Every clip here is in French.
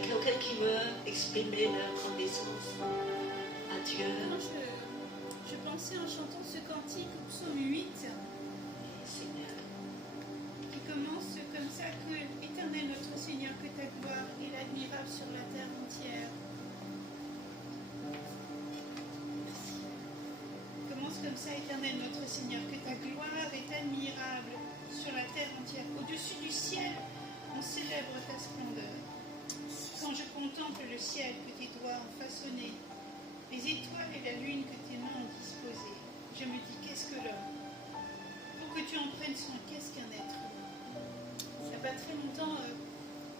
quelqu'un qui veut exprimer leur reconnaissance à Dieu? Je pensais en chantant ce cantique au psaume 8 Seigneur. qui commence comme ça, que Éternel notre Seigneur, que ta gloire est admirable sur la terre entière. Commence comme ça, Éternel notre Seigneur, que ta gloire est admirable sur la terre entière. Au-dessus du ciel, on célèbre ta splendeur. Quand je contemple le ciel que tes doigts ont façonné, les étoiles et la lune que tes mains ont disposées, je me dis, qu'est-ce que l'homme? Pour que tu en prennes soin, qu'est-ce qu'un être humain? Il n'y a pas très longtemps,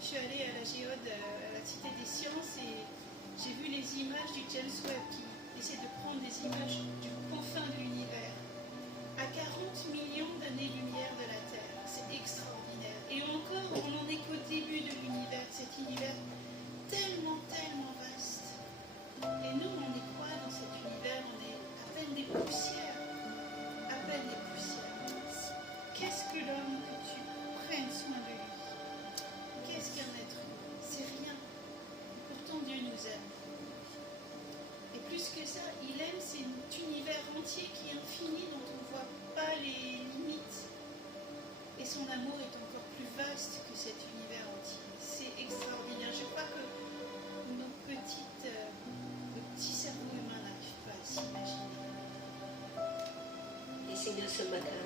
je suis allée à la Géode, à la Cité des Sciences, et j'ai vu les images du James Webb qui essaie de prendre des images du confin de l'univers, à 40 millions d'années-lumière de la Terre. C'est extraordinaire. Et encore, on n'en est qu'au début de l'univers, cet univers tellement, tellement vaste. Et nous, on est quoi dans cet univers? On est à peine des poussières. À peine des poussières. Qu'est-ce que l'homme que tu prennes soin de lui? Qu'est-ce qu'un être humain? C'est rien. Et pourtant, Dieu nous aime. Et plus que ça, il aime cet univers entier qui est infini, dont on ne voit pas les limites. Et son amour est encore plus vaste que cet univers entier. C'est extraordinaire. Je crois que nos petits cerveaux humains n'arrivent pas à s'imaginer. Et Seigneur, ce matin,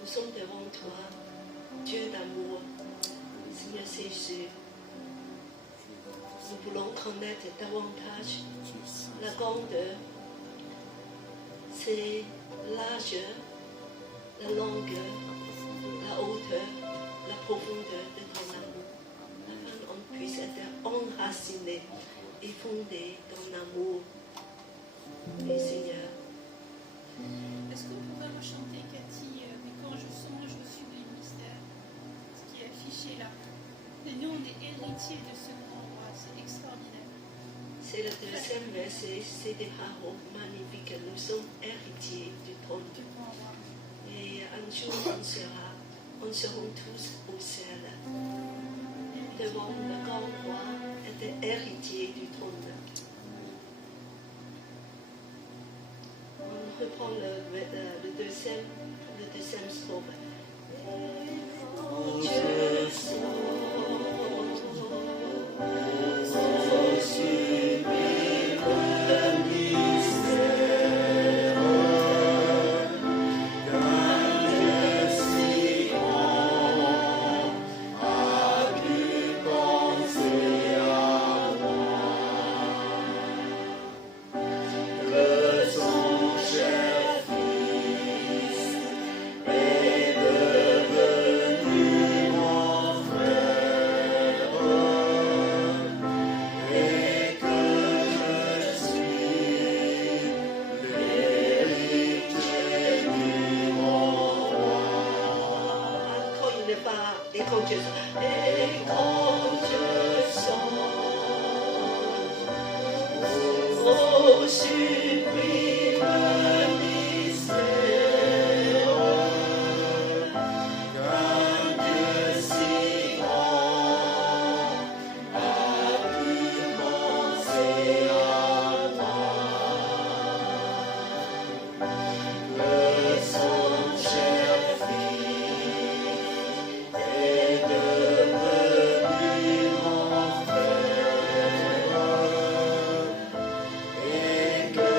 nous sommes devant toi, Dieu d'amour. Seigneur Jésus, nous voulons connaître davantage la grandeur, c'est largeur, la longueur, la hauteur, la profondeur de ton amour, afin qu'on puisse être enraciné et fondé dans l'amour. Et Seigneur, Est-ce qu'on pourrait rechanter, Cathy, mais quand je songe au sublime mystère, ce qui est affiché là? Et nous, on est héritiers de ce grand roi, c'est extraordinaire. c'est le deuxième verset, c'est des paroles magnifiques. Nous sommes héritiers du trône. Du grand roi. Et un jour, on sera tous au ciel, devant le grand roi et des héritiers du trône. On reprend le deuxième strophe. Dieu Que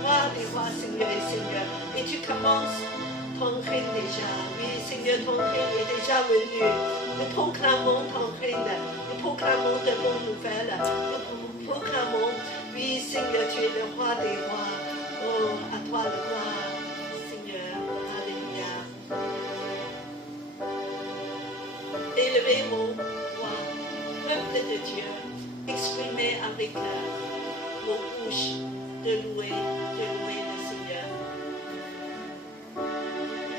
roi des rois, Seigneur et Seigneur. Et tu commences ton règne déjà. Oui, Seigneur, ton règne est déjà venu. Nous proclamons ton règne. Nous proclamons de bonnes nouvelles. Nous proclamons, oui, Seigneur, tu es le roi des rois. Oh, à toi le gloire, Seigneur. Alléluia. Élevez mon roi, peuple de Dieu, exprimez avec vos bouches de louer le Seigneur.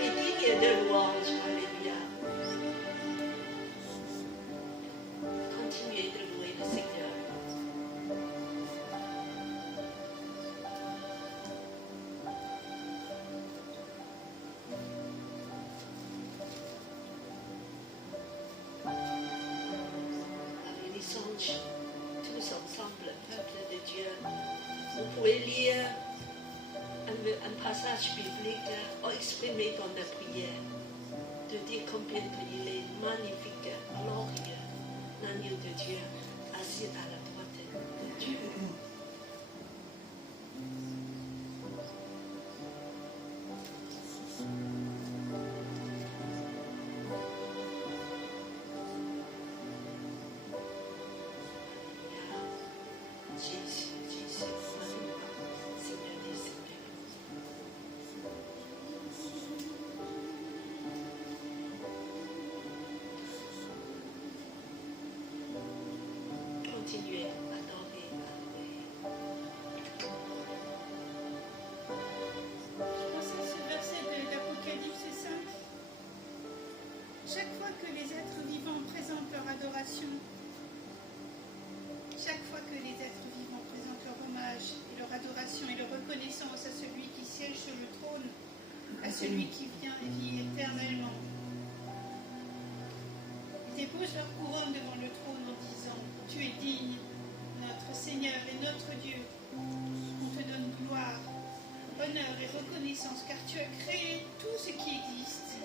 Il est digne de louange, alléluia. Continuez de louer le Seigneur. Allez, les songes, tous ensemble, peuple de Dieu. Vous pouvez lire un passage biblique ou exprimer dans la prière, de dire combien il est magnifique, glorieux, l'agneau de Dieu, assis à la droite de Dieu. Jésus, Jésus, Seigneur des Seigneurs. Continuez à adorer, à louer. Je pense à ce verset de l'Apocalypse 5. Chaque fois que les êtres vivants présentent leur adoration, chaque fois que les êtres vivants présentent leur hommage et leur adoration et leur reconnaissance à celui qui siège sur le trône, à celui qui vient et vit éternellement, ils déposent leur couronne devant le trône en disant « Tu es digne, notre Seigneur et notre Dieu. On te donne gloire, honneur et reconnaissance, car tu as créé tout ce qui existe.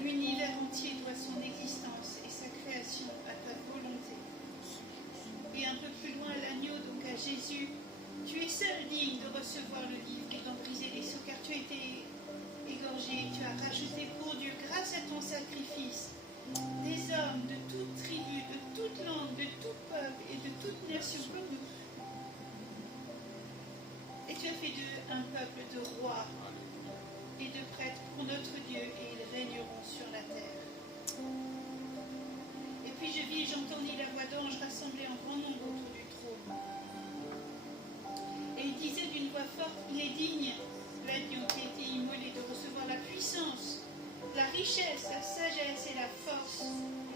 L'univers entier doit son existence et sa création à ta volonté. » Et un peu plus loin, l'agneau, donc à Jésus, tu es seul digne de recevoir le livre et d'en briser les sceaux, car tu as été égorgé, tu as rajouté pour Dieu, grâce à ton sacrifice, des hommes de toute tribu, de toute langue, de tout peuple et de toute nation comme nous. Et tu as fait d'eux un peuple de rois et de prêtres pour notre Dieu, et ils régneront sur la terre. Et puis je vis et j'entendis la voix d'anges rassemblés en grand nombre autour du trône. Et il disait d'une voix forte, il est digne, l'agneau qui a été immolé, de recevoir la puissance, la richesse, la sagesse et la force,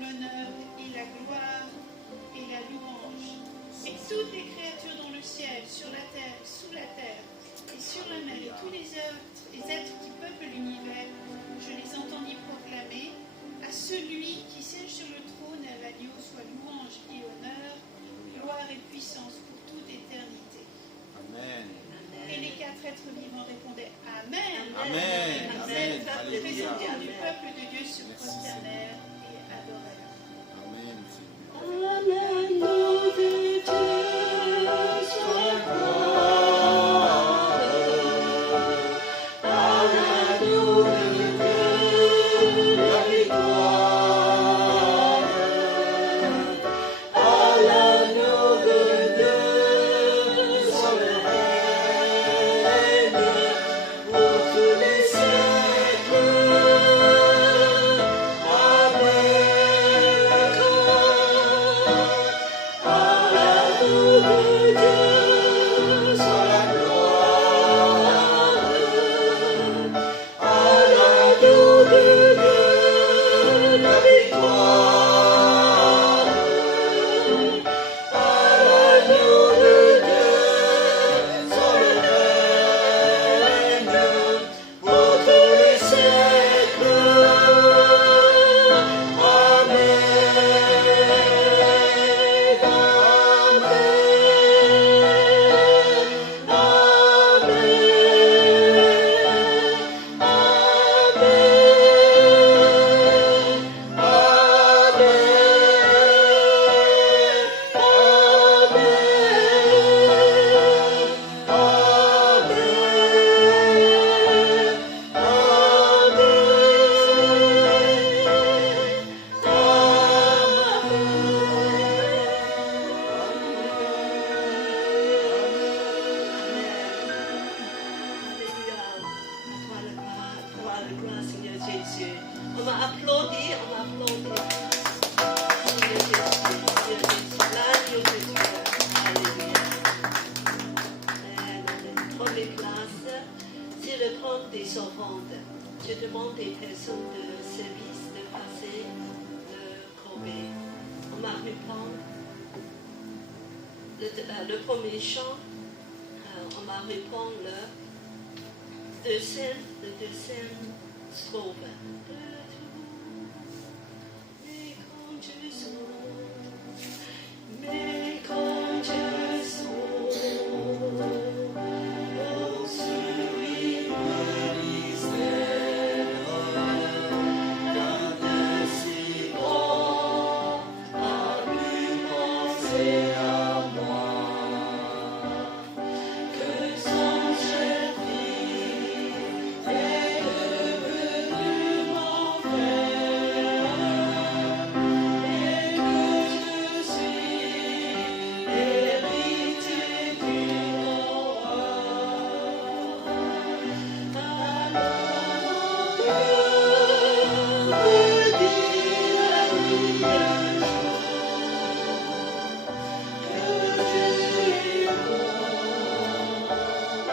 l'honneur et la gloire et la louange. Et toutes les créatures dans le ciel, sur la terre, sous la terre, et sur la mer, et tous les êtres qui peuplent l'univers, je les entendis proclamer, à celui qui siège sur le trône, à l'agneau, soit louange et honneur, gloire et puissance pour toute éternité. Amen. Et les quatre êtres vivants répondaient Amen. Amen. Amen. Les Alléluia. représentants du peuple de Dieu se prosternèrent et adorèrent. Amen. L'agneau de Dieu soit gloire. À l'agneau de Dieu la victoire. À l'agneau de Dieu soit le règne pour tous les siècles. Amen. Jésus. On va applaudir, on va applaudir. Dieu Jésus, l'agneau de Dieu. Alléluia. Première place, c'est le prendre des offrandes. Je demande des personnes de service de passer le corbeille. On va reprendre le premier chant. On va reprendre le deuxième strophe. Mais quand je sors, oh, celui me mystère, d'un si grand a pu penser à moi, que son cher Fils est devenu mon frère, et que je suis héritier du roi. Alors mon cœur me dit la nuit un jour que Dieu est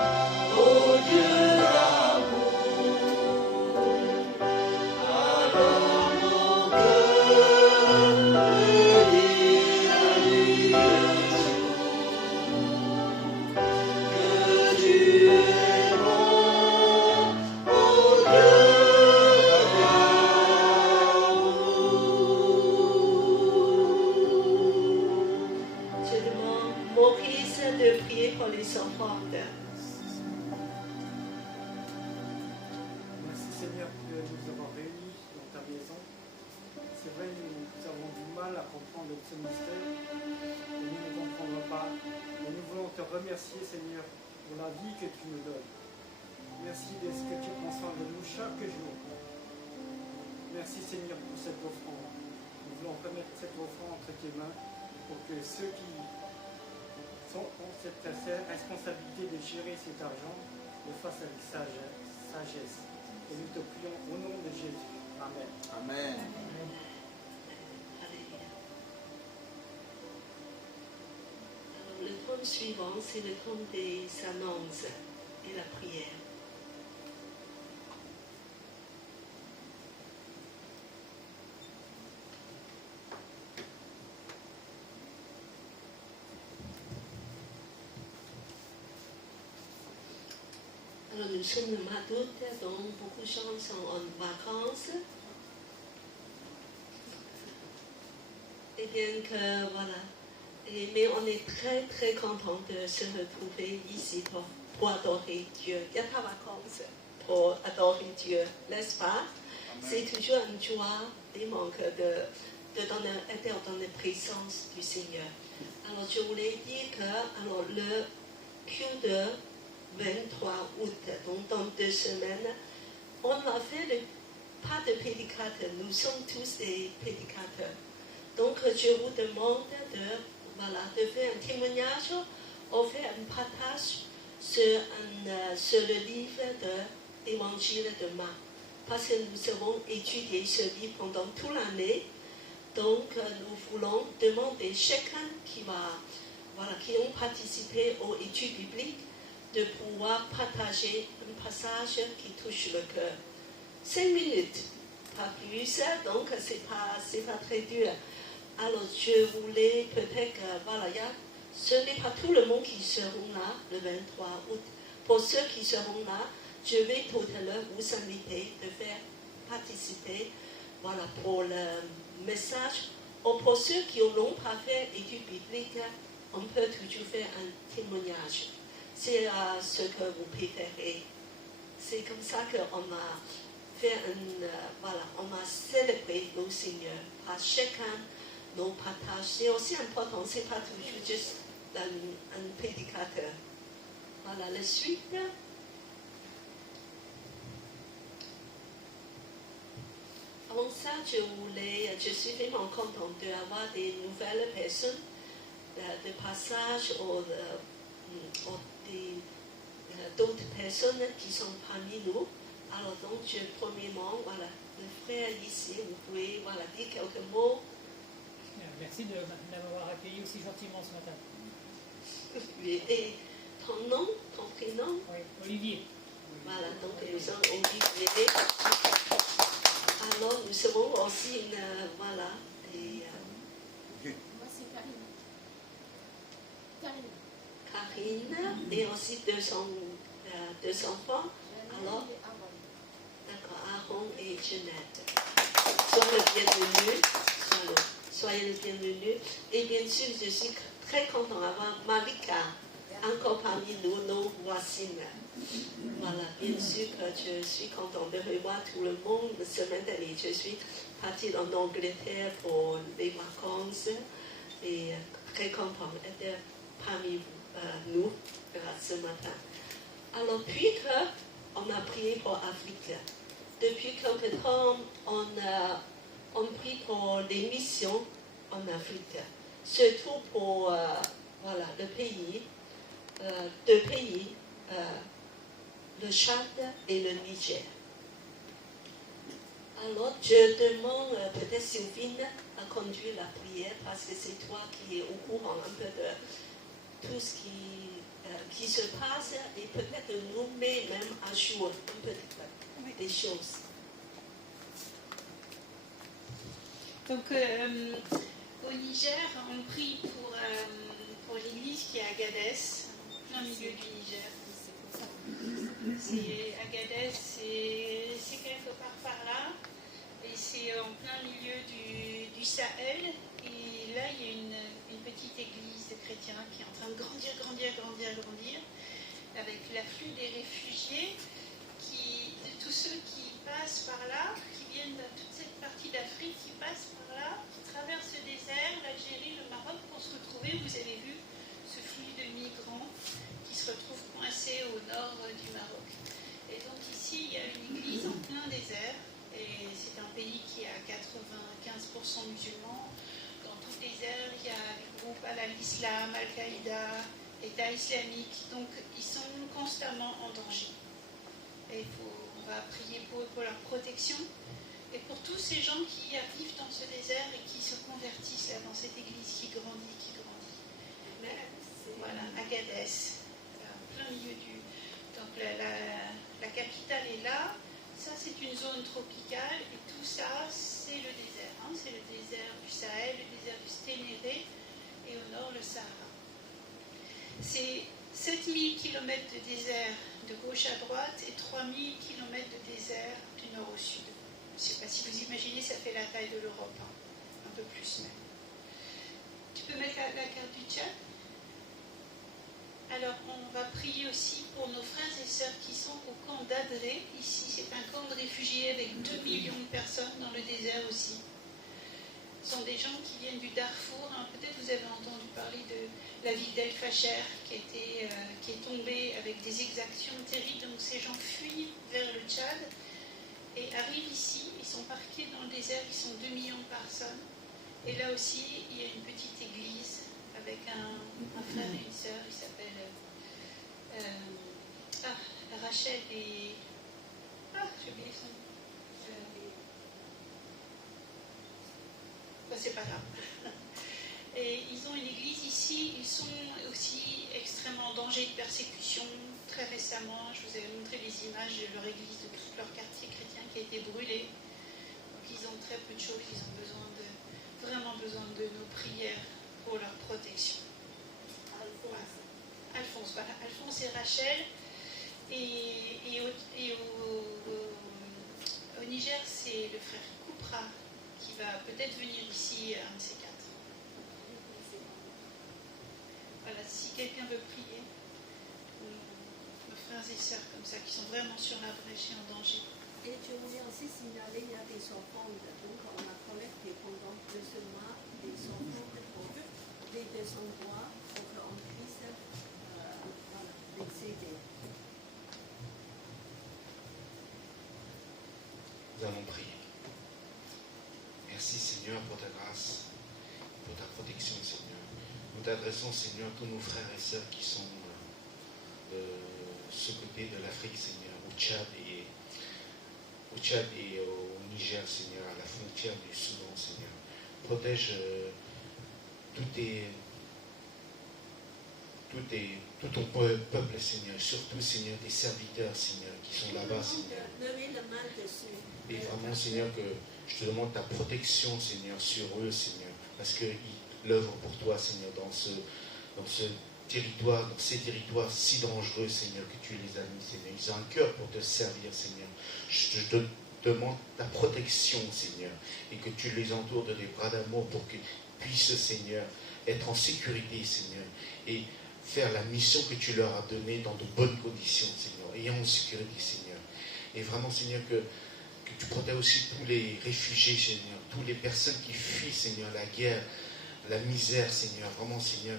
bon, oh Dieu d'amour. Alors mon cœur me dit la nuit un jour que Dieu est bon, oh Dieu d'amour. Je demande Maurice de prier pour les offrandes. Merci Seigneur de nous avoir réunis dans ta maison. C'est vrai, nous avons du mal à comprendre ce mystère et nous ne comprendrons pas. Mais nous voulons te remercier Seigneur pour la vie que tu nous donnes. Merci de ce que tu prends soin de nous chaque jour. Merci Seigneur pour cette offrande. Nous voulons remettre cette offrande entre tes mains pour que ceux qui ont cette responsabilité de gérer cet argent le fassent avec sagesse. Et nous te prions au nom de Jésus. Amen. Amen. Alléluia. Alors, le thème suivant, c'est le thème des annonces et la prière. Alors, nous sommes le mois d'août, donc beaucoup de gens sont en vacances. Et bien que, voilà. Mais on est très, très content de se retrouver ici pour adorer Dieu. Il n'y a pas de vacances pour adorer Dieu, n'est-ce pas? C'est toujours une joie, des manques être dans la présence du Seigneur. Alors, je voulais dire que alors, le culte de 23 août, donc dans 2 semaines, on va faire pas de prédicateurs, nous sommes tous des prédicateurs. Donc je vous demande de faire un témoignage ou faire un partage sur le livre de l'Évangile de Marc. Parce que nous avons étudié ce livre pendant toute l'année. Donc nous voulons demander chacun qui ont participé aux études bibliques de pouvoir partager un passage qui touche le cœur. 5 minutes, pas plus, donc c'est pas très dur. Alors je voulais peut-être ce n'est pas tout le monde qui seront là le 23 août. Pour ceux qui seront là, je vais tout à l'heure vous inviter de faire participer pour le message. Ou pour ceux qui n'ont pas fait études bibliques, on peut toujours faire un témoignage. C'est ce que vous préférez. C'est comme ça qu'on va faire on va célébrer le Seigneur par chacun nos partages. C'est aussi important, c'est pas toujours juste un prédicateur. Voilà, la suite. Avant ça, je suis vraiment contente d'avoir des nouvelles personnes de passage ou d'autres personnes qui sont parmi nous. Alors donc, premièrement, voilà, le frère ici, vous pouvez voilà, dire quelques mots. Merci de m'avoir accueilli aussi gentiment ce matin. Et ton nom, ton prénom? Oui, Olivier. Voilà, donc nous sommes Olivier. Alors, nous serons aussi voilà, et, Moi, c'est Karine. Karine, et aussi deux enfants. Alors, d'accord, Aaron et Jeannette. Soyez le bienvenu. Soyez le bienvenu. Et bien sûr, je suis très content d'avoir Marika encore parmi nous, nos voisines. Voilà, bien sûr que je suis content de revoir tout le monde. La semaine dernière, je suis partie en Angleterre pour les vacances et très content d'être parmi nous ce matin. Alors, puis qu'on a prié pour l'Afrique, depuis quelque temps, on prie pour les missions en Afrique, surtout pour voilà, le pays, deux pays, le Tchad et le Niger. Alors, je demande peut-être Sylvine à conduire la prière parce que c'est toi qui es au courant un peu de tout ce qui se passe et peut-être nous met même à jour un peu des choses. Donc, au Niger, on prie pour l'église qui est à Agadez, en plein milieu du Niger. C'est Agadez, c'est quelque part par là, et c'est en plein milieu du Sahel. Et là, il y a une petite église de chrétiens qui est en train de grandir, avec l'afflux des réfugiés, tous ceux qui passent par là, qui viennent de toute cette partie d'Afrique, qui passent par là, qui traversent le désert, l'Algérie, le Maroc, pour se retrouver, vous avez vu, ce flux de migrants qui se retrouvent coincés au nord du Maroc. Et donc ici, il y a une église en plein désert, et c'est un pays qui est à 95% musulmans. Dans tout le désert, il y a des groupes Al-Islam, Al-Qaïda, État islamique, donc ils sont constamment en danger. Et on va prier pour eux, pour leur protection, et pour tous ces gens qui arrivent dans ce désert et qui se convertissent là, dans cette église qui grandit. Voilà, Agadez, en plein milieu du... Donc la capitale est là, ça c'est une zone tropicale, et tout ça c'est le désert. Hein. C'est le désert du Sahel, le désert du Ténéré, et au nord le Sahara. C'est 7000 km de désert de gauche à droite et 3000 km de désert du nord au sud. Je ne sais pas si vous imaginez, ça fait la taille de l'Europe, hein. Un peu plus même. Tu peux mettre la carte du Tchad? Alors, on va prier aussi pour nos frères et sœurs qui sont au camp d'Adré. Ici, c'est un camp de réfugiés avec 2 millions de personnes dans le désert aussi. Ce sont des gens qui viennent du Darfour. Hein. Peut-être vous avez entendu parler de la ville d'El Fasher qui est tombée avec des exactions terribles. Donc, ces gens fuient vers le Tchad et arrivent ici. Ils sont parqués dans le désert. Ils sont 2 millions de personnes. Et là aussi, il y a une petite église avec un frère et une sœur, il s'appelle Rachel et... j'ai oublié son nom. C'est pas grave. Et ils ont une église ici, ils sont aussi extrêmement en danger de persécution. Très récemment, je vous avais montré les images de leur église, de tout leur quartier chrétien qui a été brûlé. Donc ils ont très peu de choses, ils ont vraiment besoin de nos prières pour leur protection. Alphonse et Rachel. Et au Niger, c'est le frère Koupra qui va peut-être venir ici, un de ces quatre. Voilà, si quelqu'un veut prier, nos frères et sœurs comme ça, qui sont vraiment sur la brèche et en danger. Et je voulais aussi signaler, il y a des offrandes. Donc on a collecté pendant 2 mois des offrandes pour des endroits pour qu'on puisse les aider. Nous allons prier. Merci Seigneur pour ta grâce, pour ta protection Seigneur. Nous t'adressons Seigneur tous nos frères et sœurs qui sont de ce côté de l'Afrique Seigneur, au Tchad et au Tchad et au Niger, Seigneur, à la frontière du Soudan, Seigneur. Protège tout ton peuple, Seigneur, surtout, Seigneur, tes serviteurs, Seigneur, qui sont là-bas, Seigneur. Levez la main dessus. Et vraiment, Seigneur, que je te demande ta protection, Seigneur, sur eux, Seigneur, parce qu'ils l'œuvrent pour toi, Seigneur, dans ce territoire, dans ces territoires si dangereux, Seigneur, que tu les as mis, Seigneur. Ils ont un cœur pour te servir, Seigneur. Je te demande ta protection, Seigneur, et que tu les entoures de tes bras d'amour pour qu'ils puissent, Seigneur, être en sécurité, Seigneur, et faire la mission que tu leur as donnée dans de bonnes conditions, Seigneur, ayant en sécurité, Seigneur. Et vraiment, Seigneur, que tu protèges aussi tous les réfugiés, Seigneur, toutes les personnes qui fuient, Seigneur, la guerre, la misère, Seigneur. Vraiment, Seigneur,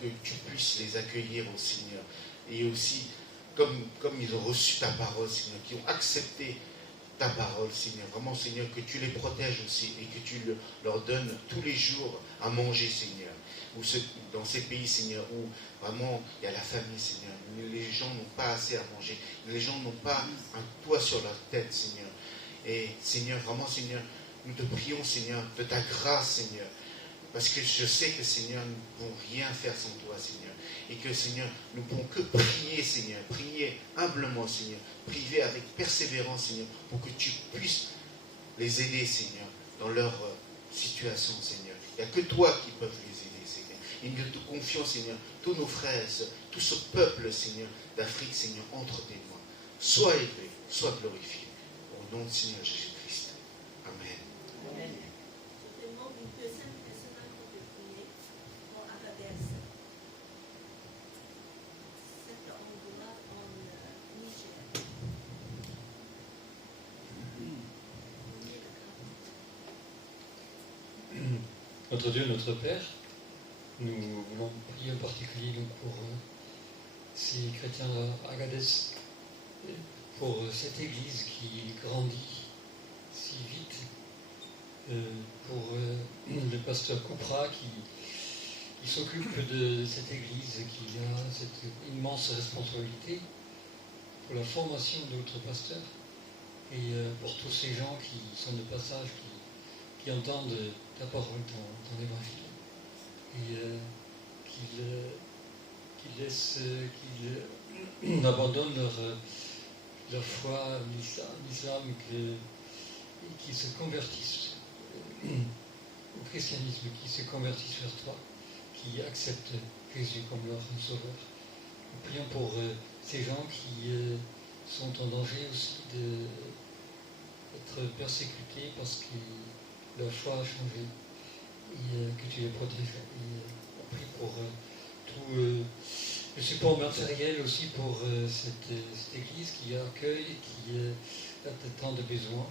que tu puisses les accueillir, oh Seigneur. Et aussi, comme ils ont reçu ta parole, Seigneur, qui ont accepté ta parole, Seigneur. Vraiment, Seigneur, que tu les protèges aussi et que tu leur donnes tous les jours à manger, Seigneur. Ou dans ces pays, Seigneur, où vraiment il y a la famine, Seigneur. Les gens n'ont pas assez à manger. Les gens n'ont pas un toit sur leur tête, Seigneur. Et Seigneur, vraiment, Seigneur, nous te prions, Seigneur, de ta grâce, Seigneur. Parce que je sais que, Seigneur, nous ne pouvons rien faire sans toi, Seigneur. Et que, Seigneur, nous ne pouvons que prier, Seigneur. Prier humblement, Seigneur. Prier avec persévérance, Seigneur, pour que tu puisses les aider, Seigneur, dans leur situation, Seigneur. Il n'y a que toi qui peux les aider, Seigneur. Et nous te confions, Seigneur, tous nos frères et sœurs, tout ce peuple, Seigneur, d'Afrique, Seigneur, entre tes mains. Sois élevé, sois glorifié. Au nom du Seigneur Jésus-Christ. Amen. Amen. Je demande une deuxième personne encore de prier pour Agadez. Cet endroit en Niger. Notre Dieu, notre Père, nous voulons prier en particulier pour ces chrétiens à Agadez, pour cette Église qui grandit si vite, pour le pasteur Koupra qui s'occupe de cette Église, qui a cette immense responsabilité pour la formation d'autres pasteurs et pour tous ces gens qui sont de passage, qui entendent ta parole dans l'Évangile et qu'ils abandonnent leur foi en l'islam et qu'ils se convertissent au christianisme, qui se convertissent vers toi, qui acceptent Jésus comme leur sauveur. Nous prions pour ces gens qui sont en danger aussi d'être persécutés parce que leur foi a changé et que tu les protèges. Et on prie pour tout le support matériel aussi pour cette Église qui accueille et qui a tant de besoins.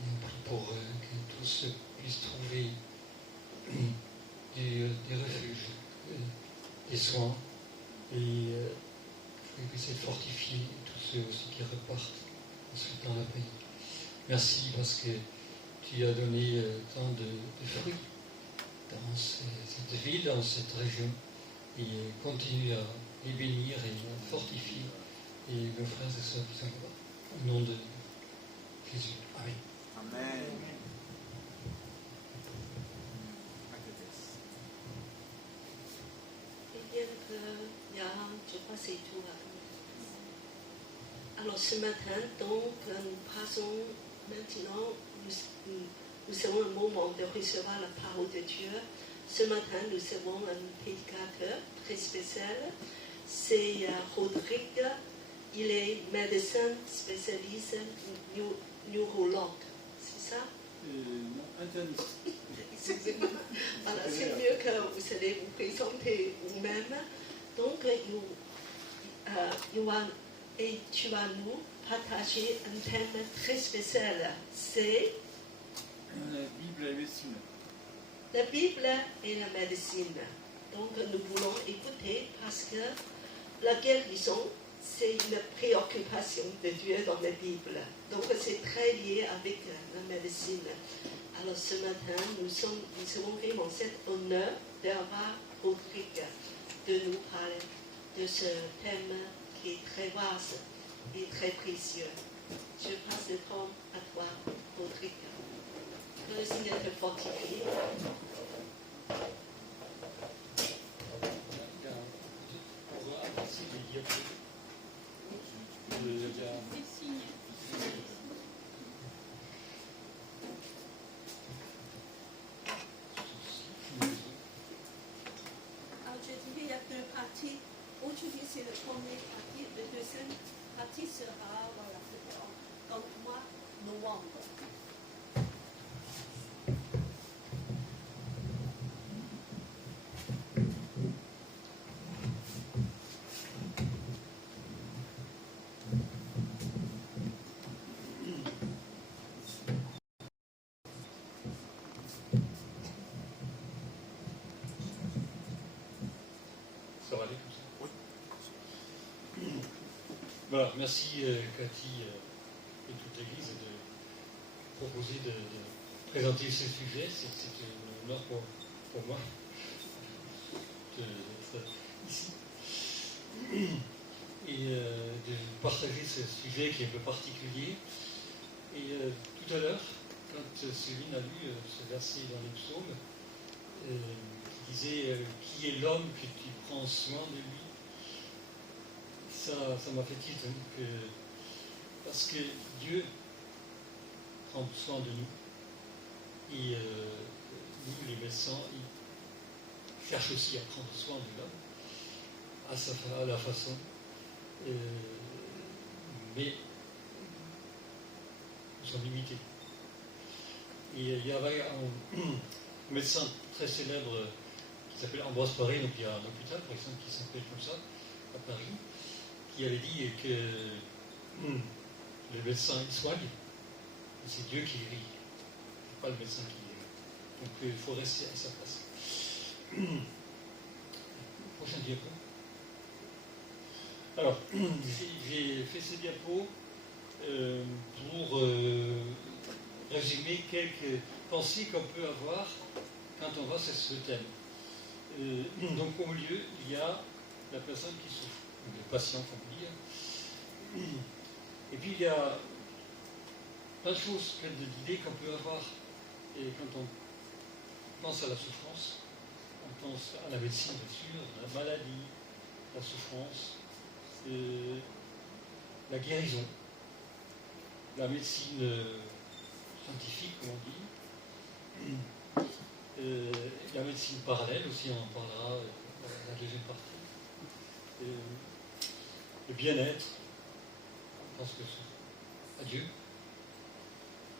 Et on prie pour que tous puissent trouver des refuges, des soins et que puissent être fortifiés, tous ceux aussi qui repartent ensuite dans la paix. Merci parce que tu as donné tant de fruits dans cette ville, dans cette région, et continue à les bénir et à fortifier et nos frères et sœurs qui sont là-bas. Au nom de Jésus. Amen. Amen. Eh bien, je crois que c'est tout. Alors ce matin, donc, nous passons maintenant, nous avons un moment de recevoir la parole de Dieu. Ce matin, nous avons un prédicateur très spécial. C'est Rodrigue. Il est médecin spécialiste neurologue. C'est ça? Non, interniste. Excusez-moi. Voilà, c'est mieux que vous allez vous présenter vous-même. Donc, et tu vas nous partager un thème très spécial. C'est La Bible et la médecine. la Bible et la médecine. Donc, nous voulons écouter parce que la guérison, c'est une préoccupation de Dieu dans la Bible. Donc, c'est très lié avec la médecine. Alors, ce matin, nous avons vraiment cet honneur d'avoir Rodrigue de nous parler de ce thème qui est très vaste. et très précieux. Je passe le temps à toi, Audrey. Que le Seigneur te fortifie. Des signes. Alors, je dirais il y a deux parties. Aujourd'hui, c'est la première partie. La deuxième partie sera voilà, dans le mois de novembre. Ça va aller comme ça? Oui. Voilà, merci Cathy et toute l'Église de proposer de présenter ce sujet. C'est un honneur pour moi d'être ici et de partager ce sujet qui est un peu particulier. Et tout à l'heure, quand Céline a lu ce verset dans les psaumes, qui disait qui est l'homme que tu prends soin de lui, ça m'a fait titre, parce que Dieu prend soin de nous et nous les médecins ils cherchent aussi à prendre soin de l'homme à la façon, mais nous sommes limités. Et il y avait un médecin très célèbre qui s'appelle Ambroise Paré, donc il y a un hôpital par exemple qui s'appelle comme ça à Paris, qui avait dit que le médecin il soigne, et c'est Dieu qui guérit, c'est pas le médecin qui guérit. Donc il faut rester à sa place. Prochain diapo. Alors, j'ai fait ces diapos pour résumer quelques pensées qu'on peut avoir quand on va sur ce thème. Donc au milieu, il y a la personne qui souffre, le patient, on peut dire. Et puis il y a plein de choses, plein d'idées qu'on peut avoir. Et quand on pense à la souffrance, on pense à la médecine, bien sûr, à la maladie, la souffrance, la guérison, la médecine scientifique, comme on dit, la médecine parallèle aussi, on en parlera dans la deuxième partie, le bien-être, on pense que c'est à Dieu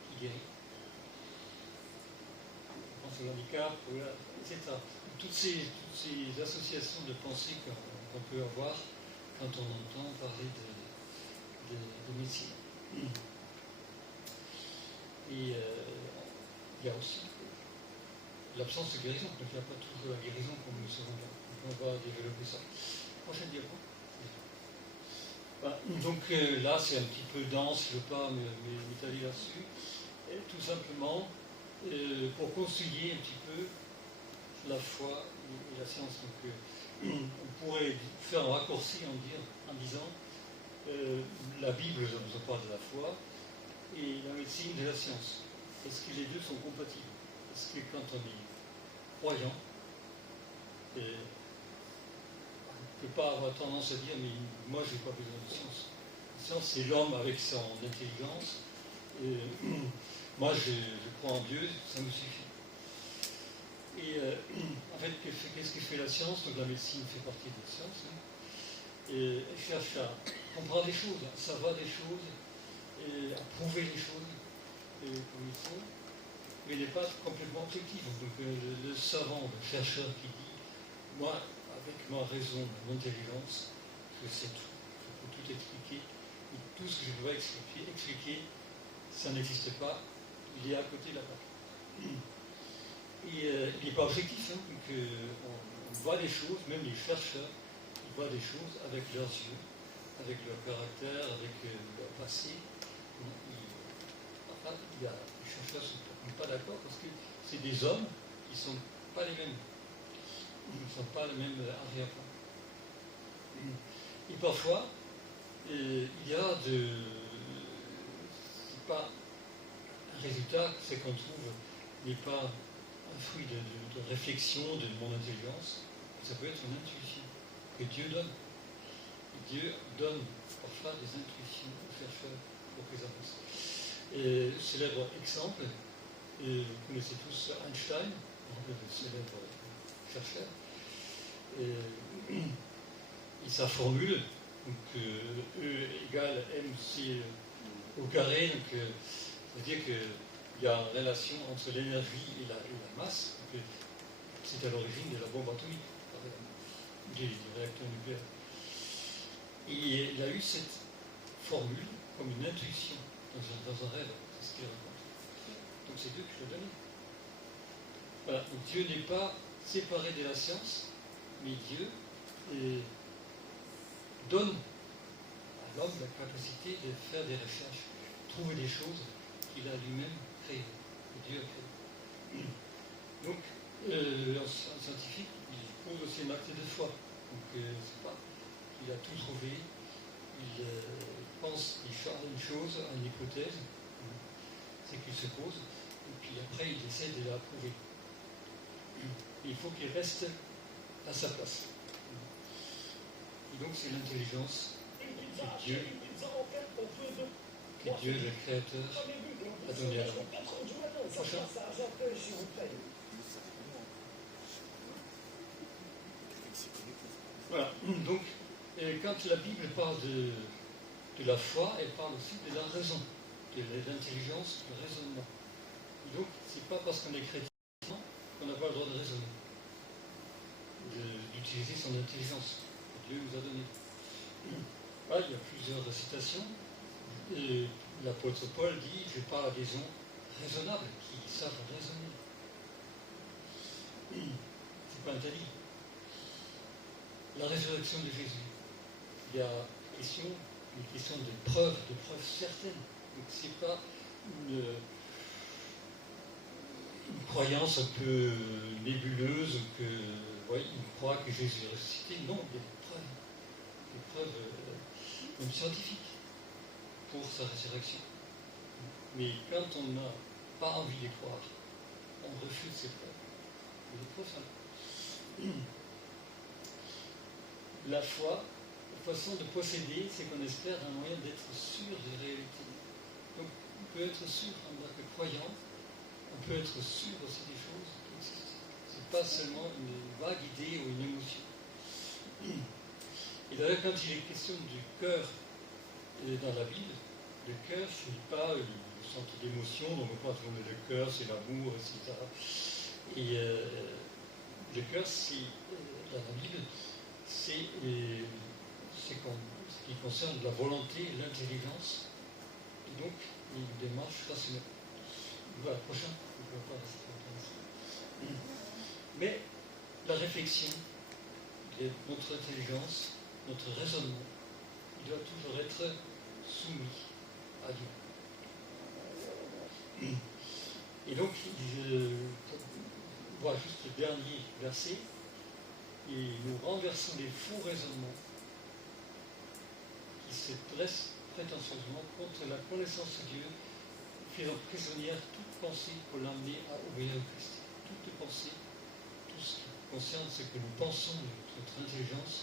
qui guérit, on pense au handicap, etc. Toutes ces associations de pensées qu'on peut avoir quand on entend parler de médecine. Et il y a aussi l'absence de guérison, donc il n'y a pas toujours la guérison comme nous le savons bien. Donc on va développer ça. Prochaine diapo. Voilà. Donc là c'est un petit peu dense, je ne veux pas m'étaler là-dessus. Et tout simplement pour concilier un petit peu la foi et la science. Donc on pourrait faire un raccourci en disant la Bible nous parle de la foi et la médecine de la science. Est-ce que les deux sont compatibles? Est-ce que quand on est croyant, on ne peut pas avoir tendance à dire mais moi je n'ai pas besoin de science. La science c'est l'homme avec son intelligence. Moi je crois en Dieu, ça me suffit. Et en fait, qu'est-ce que fait la science? Donc la médecine fait partie de la science. Hein. Et elle cherche à comprendre des choses, à savoir des choses, et à prouver les choses comme il faut. Mais il n'est pas complètement objectif. Donc le savant, le chercheur qui dit, moi, avec ma raison, mon intelligence, je sais tout. Je peux tout expliquer. Et tout ce que je dois expliquer, ça n'existe pas. Il est à côté là-bas. Et il n'est pas objectif, hein, donc on voit des choses, même les chercheurs, ils voient des choses avec leurs yeux, avec leur caractère, avec leur passé. Les chercheurs ne sont pas d'accord parce que c'est des hommes qui ne sont pas les mêmes. Ils ne sont pas les mêmes arrière-plans. Et parfois, il y a c'est pas un résultat, c'est qu'on trouve n'est pas un fruit de réflexion de mon intelligence, ça peut être une intuition que Dieu donne. Et Dieu donne parfois des intuitions aux chercheurs pour qu'ils avancent. Et célèbre exemple, et vous connaissez tous Einstein, le célèbre chercheur, et sa formule, donc E égale mc au carré, donc ça veut dire qu'il y a une relation entre l'énergie et la masse, donc, c'est à l'origine de la bombe atomique, des réacteurs nucléaires. Et il a eu cette formule comme une intuition dans un rêve, c'est ce qu'il raconte. Donc c'est Dieu qui l'a donné. Voilà, donc Dieu n'est pas séparé de la science, mais Dieu donne à l'homme la capacité de faire des recherches, trouver des choses qu'il a lui-même créées, que Dieu a créées. Donc, un scientifique, il pose aussi un acte de foi. Donc, c'est pas qu'il a tout trouvé, il pense, il charge une chose, une hypothèse, c'est qu'il se pose, et puis après, il essaie de la prouver. Il faut qu'il reste à sa place. Et donc, c'est l'intelligence que Dieu, le Créateur, a donné à l'homme. Prochain. Voilà. Donc, quand la Bible parle de la foi, elle parle aussi de la raison, de l'intelligence, du raisonnement. Donc, c'est pas parce qu'on est chrétien qu'on n'a pas le droit de raisonner, d'utiliser son intelligence que Dieu nous a donnée. Là, il y a plusieurs citations. L'apôtre Paul dit « Je parle à des gens raisonnables, qui savent raisonner. » C'est pas interdit. La résurrection de Jésus, il y a une question de preuves certaines. Donc c'est pas une croyance un peu nébuleuse que il croit que Jésus est ressuscité. Non, il y a des preuves même scientifiques pour sa résurrection. Mais quand on n'a pas envie de croire, on refuse ces preuves. Et les preuves sont là. La foi, la façon de posséder, c'est qu'on espère un moyen d'être sûr des réalités. Donc, on peut être sûr en tant que croyant, on peut être sûr aussi des choses qui existent. Ce n'est pas seulement une vague idée ou une émotion. Et d'ailleurs, quand il est question du cœur dans la Bible, le cœur, ce n'est pas une sorte d'émotion, donc on pense que le cœur, c'est l'amour, etc. Et le cœur, c'est, dans la Bible, c'est ce qui concerne la volonté, l'intelligence, et donc une démarche rationnelle. Voilà, prochain. Mais la réflexion, notre intelligence, notre raisonnement, il doit toujours être soumis à Dieu. Et donc, je vois juste le dernier verset, et nous renversons les faux raisonnements qui se dressent prétentieusement contre la connaissance de Dieu, faisant prisonnière toute pensée pour l'amener à obéir au Christ. Toute pensée, tout ce qui concerne ce que nous pensons de notre intelligence,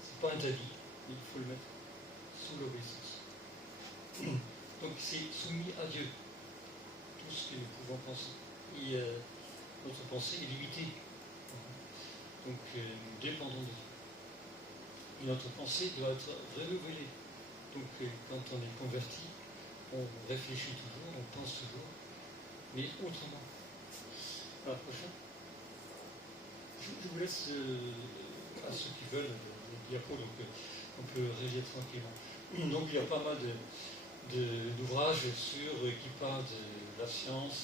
ce n'est pas interdit, mais il faut le mettre sous l'obéissance. Donc c'est soumis à Dieu, tout ce que nous pouvons penser. Et notre pensée est limitée. Donc nous dépendons de Dieu. Et notre pensée doit être renouvelée. Donc quand on est converti, on réfléchit toujours, on pense toujours, mais autrement. À la prochaine. Je vous laisse à ceux qui veulent les diapos, donc on peut relire tranquillement. Donc il y a pas mal d'ouvrages qui parlent de la science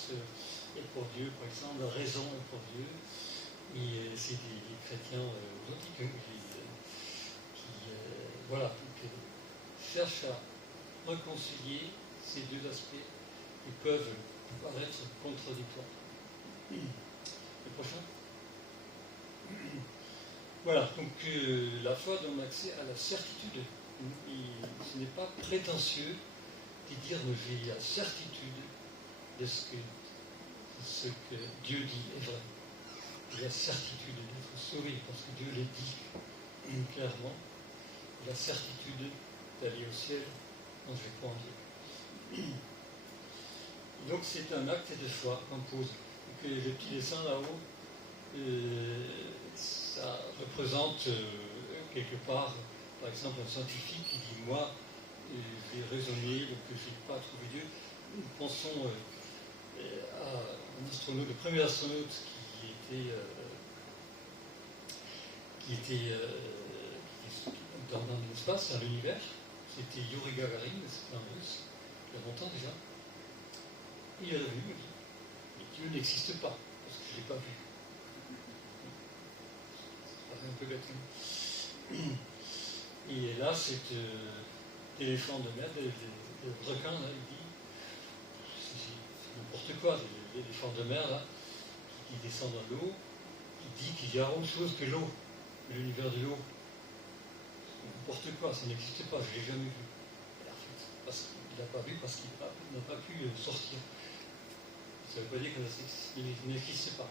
et pour Dieu, par exemple, la raison est pour Dieu. Et c'est des chrétiens authentiques qui cherchent à réconcilier ces deux aspects qui peuvent paraître contradictoires. Le prochain. Voilà, donc la foi donne accès à la certitude Ce n'est pas prétentieux de dire mais j'ai la certitude de ce que Dieu dit est vrai. J'ai la certitude d'être sauvé parce que Dieu l'a dit clairement. J'ai la certitude d'aller au ciel quand je crois en Dieu. Donc c'est un acte de foi qu'on pose. Donc, le petit dessin là-haut, ça représente quelque part, par exemple, un scientifique qui dit moi, j'ai raisonné, donc je n'ai pas trouvé Dieu. Nous pensons à un astronaute, le premier astronaute qui était dans l'espace, dans l'univers. C'était Yuri Gagarin, c'était un russe, il y a longtemps déjà. Il est revenu, il dit, mais Dieu n'existe pas, parce que je ne l'ai pas vu. Ça paraît un peu bête. Et là, cet éléphant de mer, le requin, là, il dit, c'est n'importe quoi, l'éléphant de mer, là, qui descend dans l'eau, il dit qu'il y a autre chose que l'eau, l'univers de l'eau. N'importe quoi, ça n'existe pas, je ne l'ai jamais vu. Et en fait, parce qu'il n'a pas vu, parce qu'il n'a pas pu sortir. Ça ne veut pas dire qu'il n'existe pas.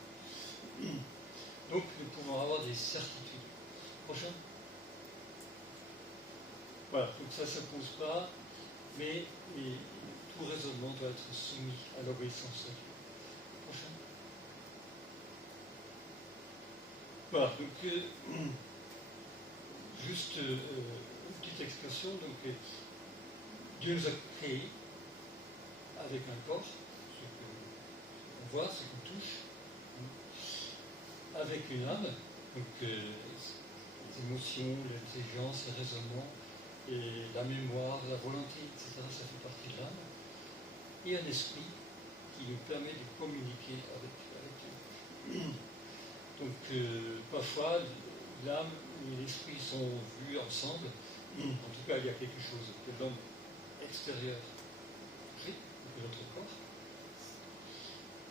Donc, nous pouvons avoir des certitudes. Prochain. Voilà, donc ça ne se pose pas, mais tout raisonnement doit être soumis à l'obéissance à Dieu. Prochain. Voilà, donc, juste une petite expression. Donc, Dieu nous a créés avec un corps, ce qu'on voit, ce qu'on touche, avec une âme, donc les émotions, l'intelligence, le raisonnement, et la mémoire, la volonté, etc., ça fait partie de l'âme, et un esprit qui nous permet de communiquer avec Dieu. Donc, parfois, l'âme et l'esprit sont vus ensemble. En tout cas, il y a quelque chose que l'homme extérieur crée, que notre corps,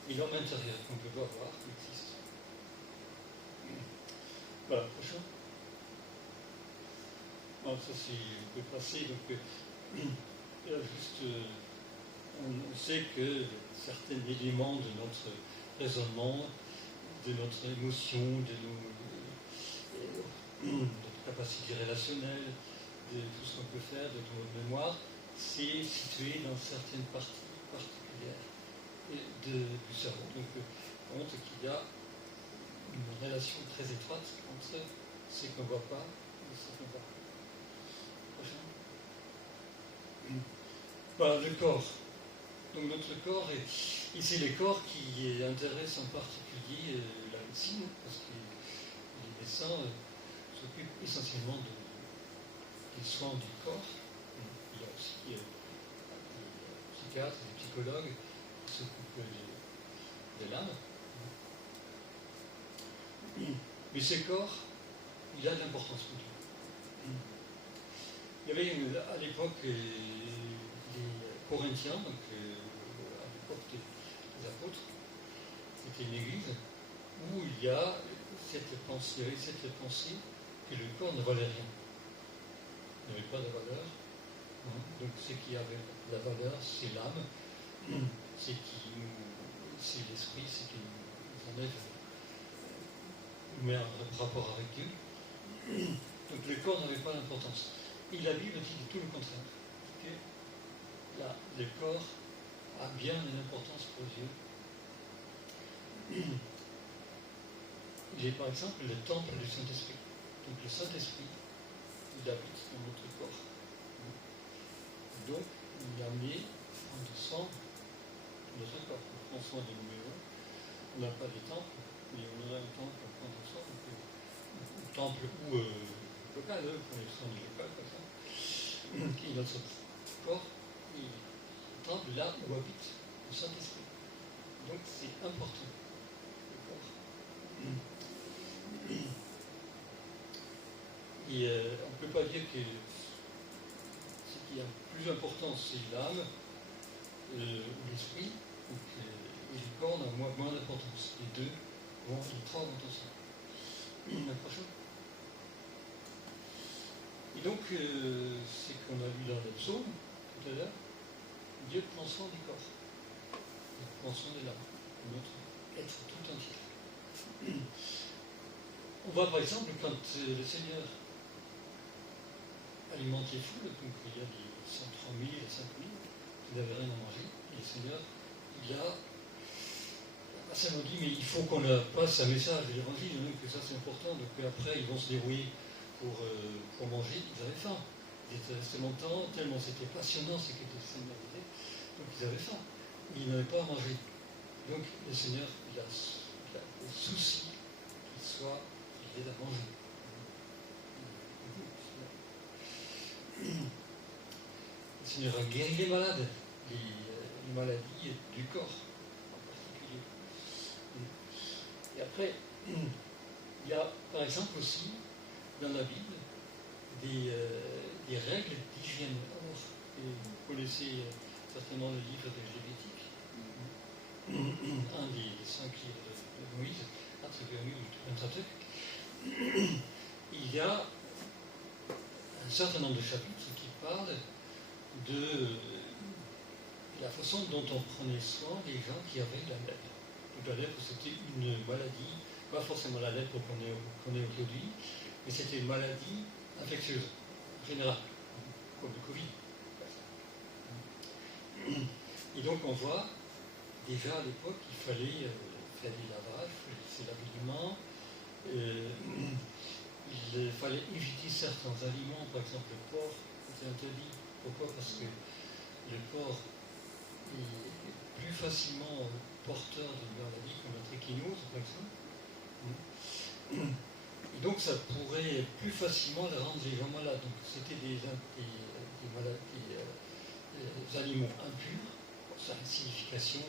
et l'homme intérieur qu'on peut pas voir, qui existe. Voilà, prochain. Alors, ça, on peut passer. Donc, juste, on sait que certains éléments de notre raisonnement, de notre émotion, de notre capacité relationnelle, de tout ce qu'on peut faire, de notre mémoire, c'est situé dans certaines parties particulières du cerveau. Donc, on montre qu'il y a une relation très étroite entre ce qu'on ne voit pas et ce qu'on voit. Prochain. Voilà, le corps. Donc notre corps, ici les corps qui intéressent en particulier la médecine, parce que les médecins s'occupent essentiellement des soins du corps. Il y a aussi des psychiatres, des psychologues qui s'occupent de l'âme. Mais ces corps, il y a de l'importance pour Dieu. Il y avait à l'époque les Corinthiens, donc à l'époque des apôtres, c'était une église où il y a cette pensée que le corps ne valait rien. Il n'avait pas de valeur. Donc ce qui avait la valeur, c'est l'âme, c'est l'esprit, c'est qui nous enlève, nous met en rapport avec Dieu. Donc le corps n'avait pas d'importance. Et la Bible dit tout le contraire. Que là, le corps a bien une importance pour Dieu. Il est par exemple le temple du Saint-Esprit. Donc le Saint-Esprit, il habite dans notre corps. Donc, il a mis en sang notre corps. On prend soin de nous-mêmes. On n'a pas de temple, mais on a un temple pour prendre soin. Un temple où local, pour les soins locaux, comme ça, qui est notre corps, et le temple là où habite le Saint-Esprit. Donc c'est important, le corps. Et on ne peut pas dire que ce qui a plus important, c'est l'âme, ou l'esprit, et le corps n'a moins d'importance. Les deux vont être trois ensemble. La prochaine. Et Et donc, c'est qu'on a lu dans le psaume tout à l'heure, Dieu prend soin du corps, il prend soin de l'âme, de notre être tout entier. On voit par exemple quand le Seigneur alimente les foules, donc il y a des 103 000 et 5 000 qui n'avaient rien à manger, et le Seigneur, il a ça nous dit, mais il faut qu'on passe un message de l'évangile, que ça c'est important, donc après ils vont se débrouiller pour manger, ils avaient faim. Ils étaient restés longtemps, tellement c'était passionnant ce que le Seigneur disait, donc ils avaient faim. Ils n'avaient pas à manger. Donc le Seigneur, il a le souci qu'ils soient privés à manger. Le Seigneur a guéri les malades, les maladies du corps en particulier. Et après, il y a par exemple aussi dans la Bible des règles d'hygiène. Alors, vous connaissez certainement le livre de Lévitique, un des 5 livres de Moïse, attribué au Pentateuque. Il y a un certain nombre de chapitres qui parlent de la façon dont on prenait soin des gens qui avaient la lèpre. Donc la lèpre, c'était une maladie, pas forcément la lèpre qu'on connaît aujourd'hui, mais c'était une maladie infectieuse, en général, comme le Covid. Et donc on voit, déjà à l'époque, il fallait faire des lavages, il fallait laisser l'habillement, il fallait éviter certains aliments, par exemple le porc, c'était interdit. Pourquoi? Parce que le porc est plus facilement porteur d'une maladie comme la trichinose, par exemple. Et donc ça pourrait plus facilement rendre les gens malades. Donc c'était des aliments impurs, ça a une signification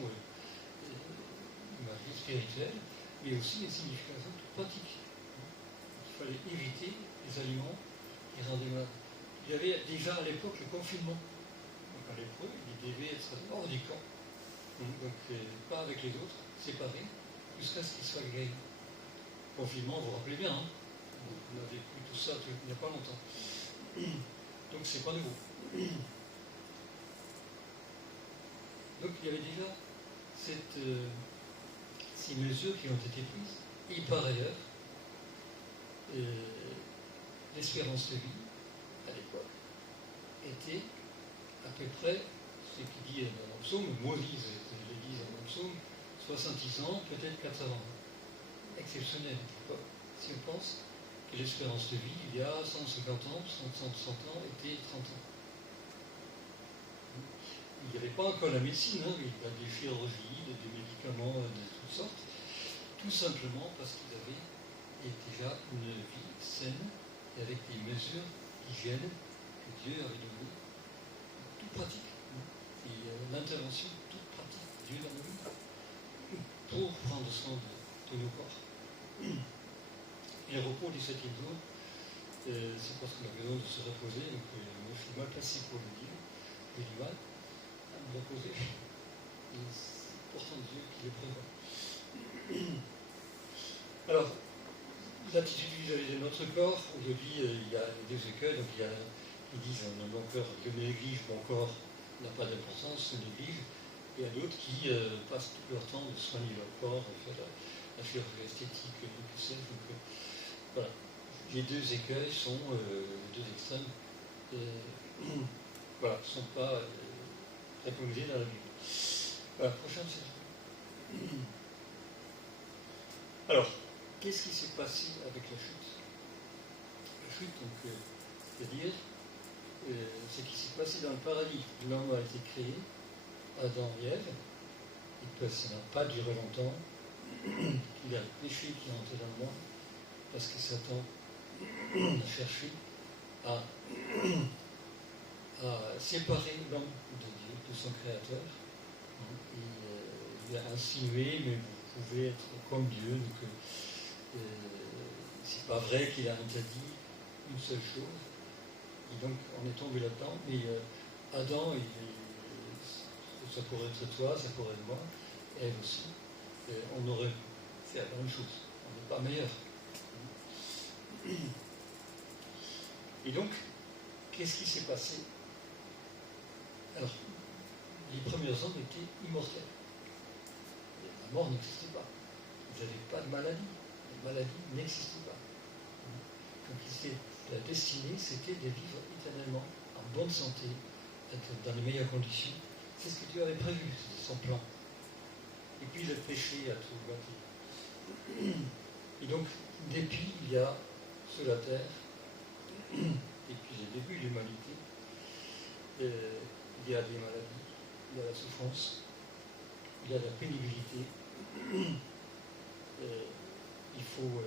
spirituelle, mais aussi une signification pratique. Il fallait éviter les aliments qui rendaient malades. Il y avait déjà à l'époque le confinement. Donc à l'époque, il devait être hors du camp. Donc pas avec les autres, séparés, jusqu'à ce qu'ils soient guéris. Confinement, vous vous rappelez bien, hein? On a vécu tout ça il n'y a pas longtemps. Donc c'est pas nouveau. Donc il y avait déjà ces mesures qui ont été prises. Et par ailleurs, l'espérance de vie, à l'époque, était à peu près, ce qu'il dit dans le psaume, Moïse le dit dans le psaume, 70 ans, peut-être 80 ans. Exceptionnel. Si on pense que l'espérance de vie, il y a 150 ans, 100 ans, était 30 ans. Il n'y avait pas encore la médecine, hein, il y a des chirurgies, des médicaments de toutes sortes, tout simplement parce qu'ils avaient déjà une vie saine et avec des mesures d'hygiène que Dieu avait données, tout pratique. Et l'intervention toute pratique que Dieu a donnée pour prendre soin de nos corps. Et le repos du 7e jour, c'est parce qu'on a besoin de se reposer, donc moi je suis mal placé pour le dire, j'ai du mal à me reposer, et c'est pourtant Dieu qui le prévoit. Alors, l'attitude vis-à-vis de notre corps, aujourd'hui il y a des écueils, donc il y a qui disent mon corps, je néglige, mon corps n'a pas d'importance, je néglige, et il y a d'autres qui passent tout leur temps de soigner leur corps, de faire la chirurgie esthétique, que sais-je. Donc voilà, les deux écueils sont les deux extrêmes, voilà, ne sont pas préconisés dans la Bible. Voilà, prochaine saison. Alors, qu'est-ce qui s'est passé avec la chute? La chute, donc, c'est-à-dire ce qui s'est passé dans le paradis. L'homme a été créé, Adam et Ève, et ça n'a pas duré longtemps. Il y a le péché qui est entré dans le monde, parce que Satan a cherché à séparer l'homme de Dieu, de son Créateur. Et il a insinué, mais vous pouvez être comme Dieu, donc c'est pas vrai qu'il a interdit une seule chose. Et donc on est tombé là-dedans, mais Adam, ça pourrait être toi, ça pourrait être moi, Ève aussi. On aurait fait la même chose. On n'est pas meilleur. Et donc, qu'est-ce qui s'est passé? Alors, les premiers hommes étaient immortels. La mort n'existait pas. Ils n'avaient pas de maladie. La maladie n'existait pas. Donc, la destinée, c'était de vivre éternellement en bonne santé, d'être dans les meilleures conditions. C'est ce que Dieu avait prévu, c'était son plan. Et puis le péché a tout gâté. Et donc, depuis, il y a sur la terre, depuis le début de l'humanité, il y a des maladies, il y a la souffrance, il y a la pénibilité. Il faut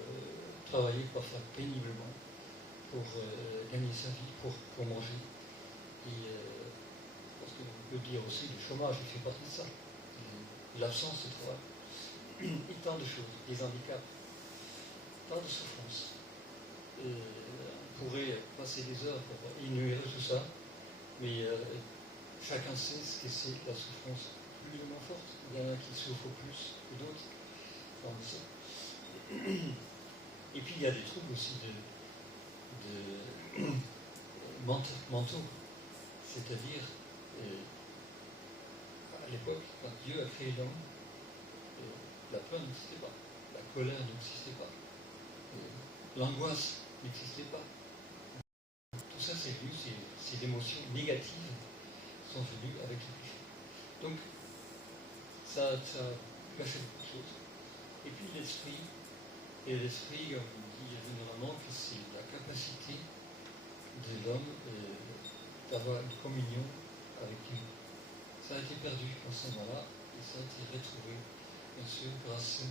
travailler parfois péniblement pour gagner sa vie, pour manger. Et parce qu'on peut dire aussi le chômage, il fait partie de ça. L'absence de travail. Et tant de choses, des handicaps, tant de souffrances. On pourrait passer des heures pour énumérer tout ça, mais chacun sait ce que c'est la souffrance plus ou moins forte. Il y en a qui souffrent plus que d'autres. On le sait. Et puis il y a des troubles aussi de mentaux. C'est-à-dire, à l'époque, quand Dieu a créé l'homme, la peur n'existait pas, la colère n'existait pas, l'angoisse n'existait pas. Tout ça, c'est venu, ces émotions négatives sont venues avec le péché. Donc, ça a gâché beaucoup de choses. Et puis l'esprit, on dit généralement que c'est la capacité de l'homme d'avoir une communion avec Dieu. Ça a été perdu à ce moment-là, et ça a été retrouvé, bien sûr, grâce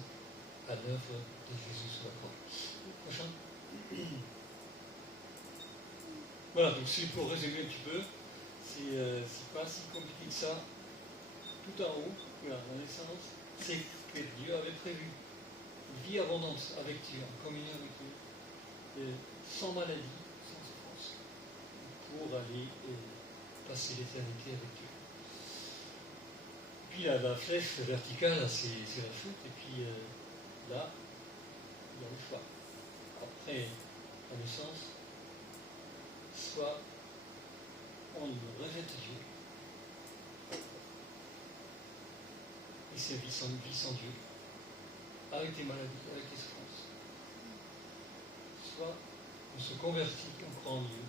à l'œuvre de Jésus sur la croix. Prochain. Voilà, donc c'est pour résumer un petit peu, c'est pas si compliqué que ça. Tout en haut, voilà, la naissance, c'est que Dieu avait prévu une vie abondante avec Dieu, en communion avec Dieu, sans maladie, sans souffrance, pour aller passer l'éternité avec Dieu. Puis la flèche verticale, c'est la chute, et puis là, il y a le choix. Après la naissance, soit on rejette Dieu, et c'est vie sans Dieu, avec des maladies, avec des souffrances. Soit on se convertit, on croit en Dieu,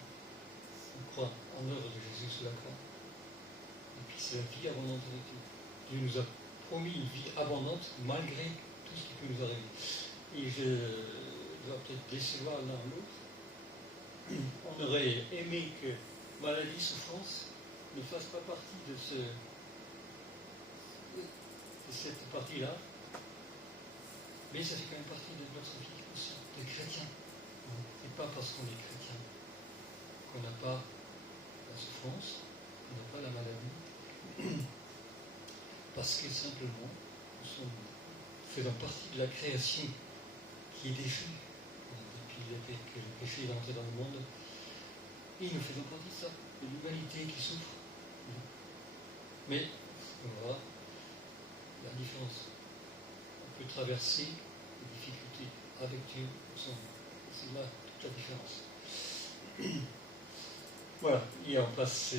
on croit en l'œuvre de Jésus sur la croix, et puis c'est la vie abondante avec Dieu. Dieu nous a promis une vie abondante malgré tout ce qui peut nous arriver. Et je dois peut-être décevoir l'un ou l'autre. On aurait aimé que maladie, souffrance ne fasse pas partie de cette partie-là, mais ça fait quand même partie de notre vie aussi, de chrétien. C'est pas parce qu'on est chrétien qu'on n'a pas la souffrance, qu'on n'a pas la maladie, parce que simplement, nous faisons partie de la création qui est déchue depuis que le péché est entré dans le monde, et nous faisons partie de ça, de l'humanité qui souffre. Mais, on verra la différence. On peut traverser les difficultés avec Dieu ensemble. C'est là toute la différence. Voilà, et on passe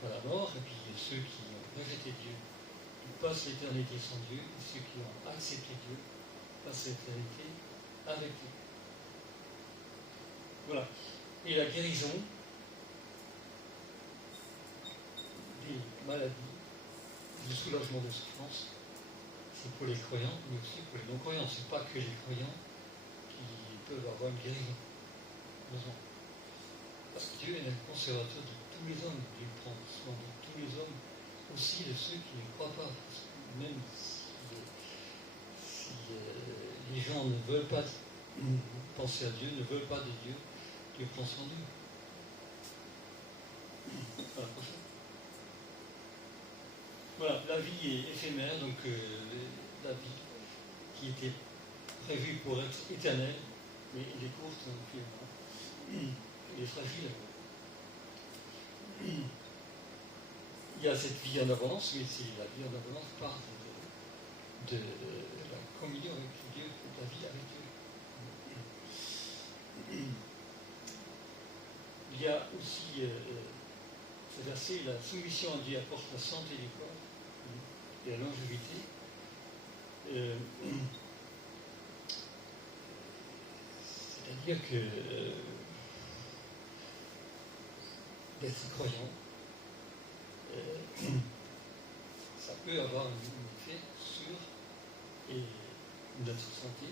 pas la mort, et puis ceux qui ont rejeté Dieu, ils passent l'éternité sans Dieu, et ceux qui ont accepté Dieu passent l'éternité avec Dieu. Voilà. Et la guérison des maladies, du soulagement de souffrance, c'est pour les croyants, mais aussi pour les non-croyants. Ce n'est pas que les croyants qui peuvent avoir une guérison. Heureusement. Parce que Dieu est le conservateur de tous les hommes. Dieu prend soin de tous les hommes, aussi de ceux qui ne croient pas. Parce que même si les gens ne veulent pas penser à Dieu, ne veulent pas de Dieu, Dieu prend soin d'eux. À la prochaine. Voilà, la vie est éphémère, donc la vie qui était prévue pour être éternelle, mais elle est courte, finalement. Elle est fragile. Il y a cette vie en avance, mais c'est la vie en avance part de la communion avec Dieu, de la vie avec Dieu. il y a aussi ce verset, la soumission à Dieu apporte la santé du corps et la longévité. C'est-à-dire que d'être croyant, ça peut avoir un effet sur notre santé,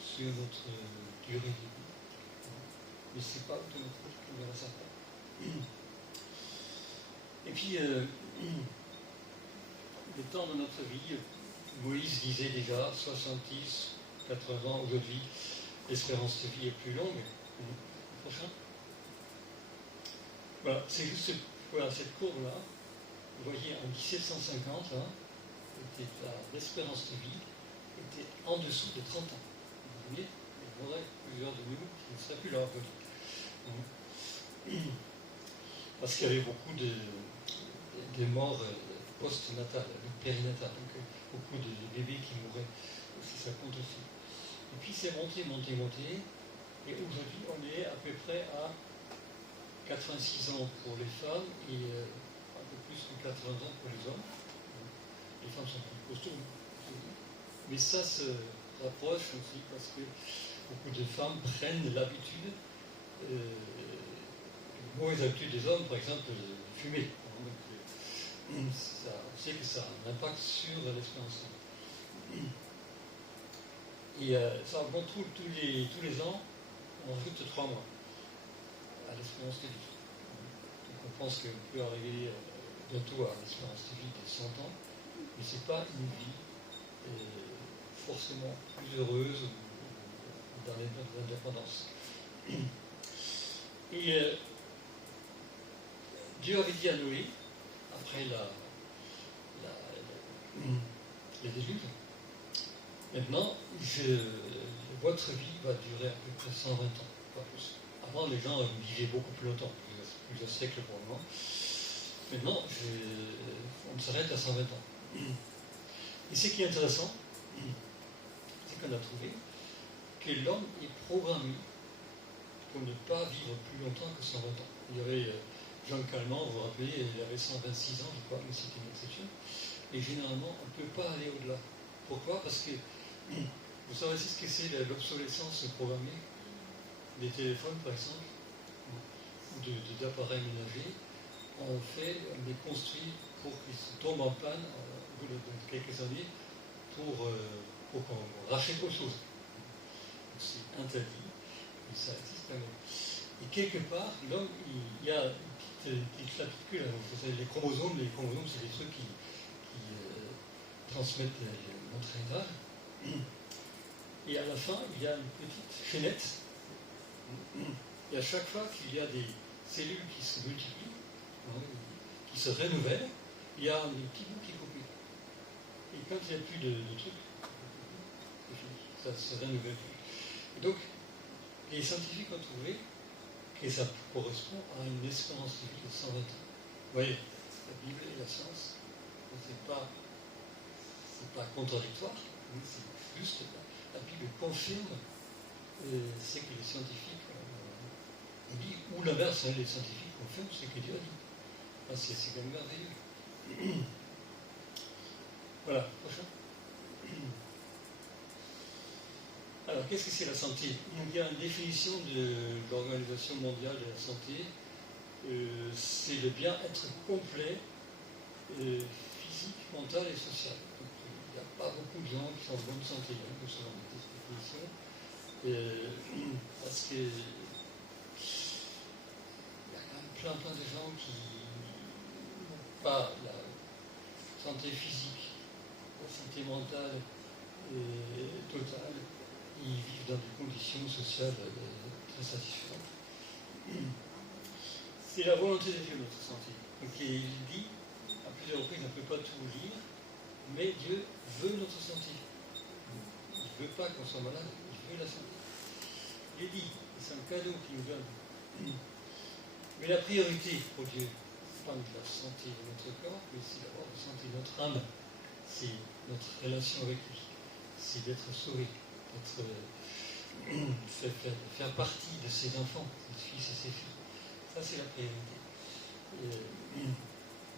sur notre durée de vie. Mais ce n'est pas automatique comme dans certains. Et puis, le temps de notre vie, Moïse disait déjà 70, 80 ans aujourd'hui, l'espérance de vie est plus longue. Le prochain. Voilà, c'est juste cette courbe-là. Vous voyez, en 1750, l'espérance de vie était en dessous de 30 ans. Vous voyez, il y aurait plusieurs de nous qui ne seraient plus là aujourd'hui. Parce qu'il y avait beaucoup de morts post-natales, périnatales, donc beaucoup de bébés qui mouraient, aussi ça compte aussi. Et puis c'est monté, et aujourd'hui on est à peu près à 86 ans pour les femmes et un peu plus que 80 ans pour les hommes. Les femmes sont plus costauds, mais ça se rapproche aussi parce que beaucoup de femmes prennent l'habitude, les mauvaises habitudes des hommes, par exemple, de fumer. Donc, ça, on sait que ça a un impact sur l'espérance de vie. Et ça augmente tous les ans, on rajoute 3 mois à l'espérance de vie. Donc on pense qu'on peut arriver bientôt à l'espérance de vie de 100 ans, mais ce n'est pas une vie forcément plus heureuse ou dans l'indépendance. Et Dieu avait dit à Noé, après les déluge, maintenant, votre vie va durer à peu près 120 ans, pas plus. Avant, les gens vivaient beaucoup plus longtemps, plusieurs siècles pour le moment. Maintenant, on s'arrête à 120 ans. Et ce qui est intéressant, c'est qu'on a trouvé que l'homme est programmé pour ne pas vivre plus longtemps que 120 ans. Il y avait Jean Calment, vous vous rappelez, il avait 126 ans, je crois, mais c'était une exception. Et généralement, on ne peut pas aller au-delà. Pourquoi? Parce que vous savez aussi ce que c'est l'obsolescence programmée des téléphones, par exemple, ou d'appareils ménagers. On les construit pour qu'ils tombent en panne au bout de quelques années pour qu'on rachète autre chose. C'est interdit, mais ça existe quand même. Et quelque part, l'homme, il y a une petite flaticule. Vous savez, les chromosomes, c'est des trucs qui transmettent notre héritage. Et à la fin, il y a une petite chaînette. Et à chaque fois qu'il y a des cellules qui se multiplient, qui se renouvellent, il y a un petit bout qui est coupé. Et quand il n'y a plus de trucs, c'est fini. Ça se renouvelle plus. Et donc, les scientifiques ont trouvé que ça correspond à une espérance de vie de 120 ans. Vous voyez, la Bible et la science, c'est pas contradictoire, c'est juste la Bible confirme ce que les scientifiques ont dit, ou l'inverse, les scientifiques confirment ce que Dieu a dit. C'est quand même merveilleux. Voilà, prochain. Alors, qu'est-ce que c'est la santé? Il y a une définition de l'Organisation mondiale de la santé. C'est le bien-être complet, physique, mental et social. Donc, il n'y a pas beaucoup de gens qui sont en bonne santé, selon cette définition. Parce que il y a quand même plein de gens qui n'ont pas la santé physique, la santé mentale totale. Ils vivent dans des conditions sociales très satisfaisantes. C'est la volonté de Dieu, notre santé. Donc il dit, à plusieurs reprises, on ne peut pas tout lire, mais Dieu veut notre santé. Il ne veut pas qu'on soit malade, il veut la santé. Il dit, c'est un cadeau qu'il nous donne. Mais la priorité pour Dieu, c'est pas la santé de notre corps, mais c'est d'abord la santé de notre âme. C'est notre relation avec lui. C'est d'être sauvé. Faire partie de ses enfants, ses fils et ses filles. Ça, c'est la priorité.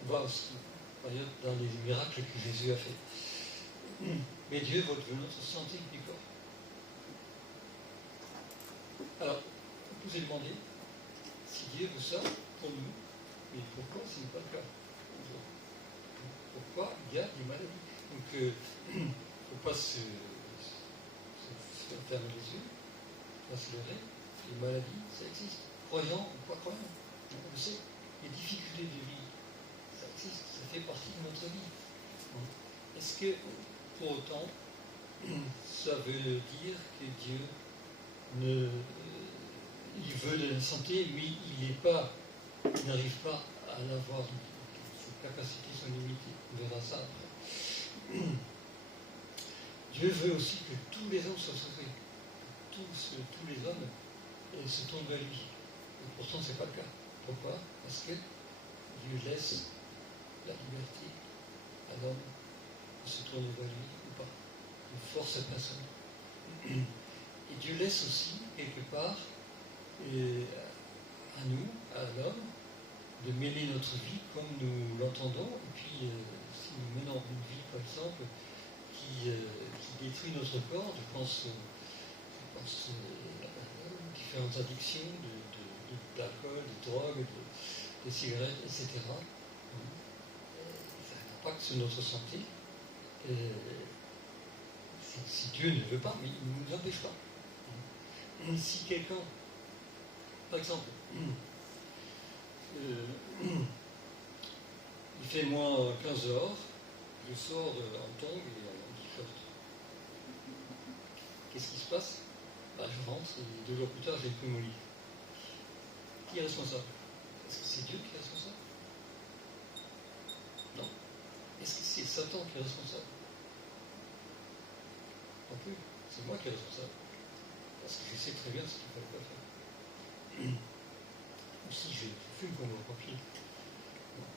On voit aussi, d'ailleurs, dans les miracles que Jésus a fait. Mais Dieu veut notre santé du corps. Alors, vous pouvez demander si Dieu veut ça pour nous, mais pourquoi ce n'est pas le cas? Pourquoi il y a des maladies? Donc, il ne faut pas se fermer les yeux, pas se leurrer. Les maladies, ça existe. Croyant ou pas croyant, on le sait. Les difficultés de vie, ça existe, ça fait partie de notre vie. Est-ce que, pour autant, ça veut dire que Dieu il veut de la santé, mais il n'arrive pas à l'avoir? Ses capacités sont limitées. On verra ça après. Dieu veut aussi que tous les hommes soient sauvés. Tous les hommes se tournent vers lui. Et pourtant, ce n'est pas le cas. Pourquoi? Parce que Dieu laisse la liberté à l'homme de se tourner vers lui ou pas. Il ne force personne. Et Dieu laisse aussi, quelque part, à nous, à l'homme, de mêler notre vie comme nous l'entendons. Et puis, si nous menons une vie, par exemple, qui détruit notre corps, je pense différentes addictions, d'alcool, de drogue, de cigarettes, etc. Ça a un impact sur notre santé. Si Dieu ne veut pas, mais il ne nous empêche pas. Si quelqu'un, par exemple, il fait moins 15 heures, je sors en tongs et en t-shirt. Qu'est-ce qui se passe? Je rentre et 2 jours plus tard, j'ai plus mon lit. Qui est responsable? Est-ce que c'est Dieu qui est responsable? Non. Est-ce que c'est Satan qui est responsable? Non plus. C'est moi qui est responsable. Parce que je sais très bien ce qu'il ne fallait pas faire. Ou si je fume comme un papier.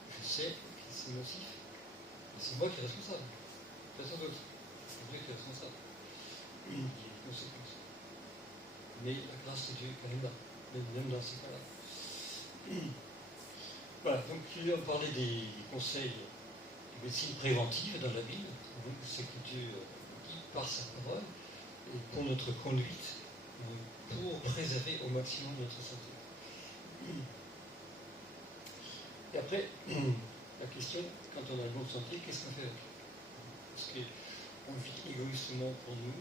Je sais que c'est nocif. Mais c'est moi qui est responsable. Personne d'autre. C'est Dieu qui est responsable. Il y a des conséquences. Mais la grâce de Dieu est quand même là, même dans ces cas-là. Voilà, donc on parlait des conseils de médecine préventive dans la Bible. C'est que Dieu dit par sa parole, et pour notre conduite, pour préserver au maximum notre santé. Et après, la question, quand on a une bonne santé, qu'est-ce qu'on fait avec? Est-ce qu'on vit égoïstement pour nous,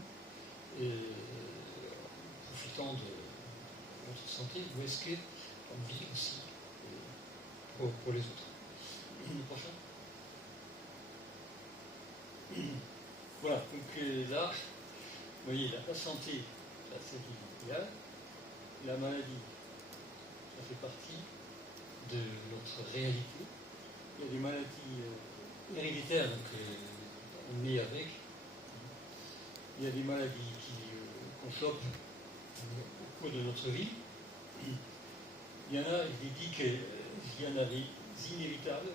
profitant de notre santé, ou est-ce qu'on vit aussi pour les autres? Le prochain. Voilà, donc là, vous voyez, la santé, ça c'est l'idéal. La maladie, ça fait partie de notre réalité. Il y a des maladies héréditaires, donc on est avec. Il y a des maladies qu'on chope au cours de notre vie. Il y en a, il est dit qu'il y en a des inévitables,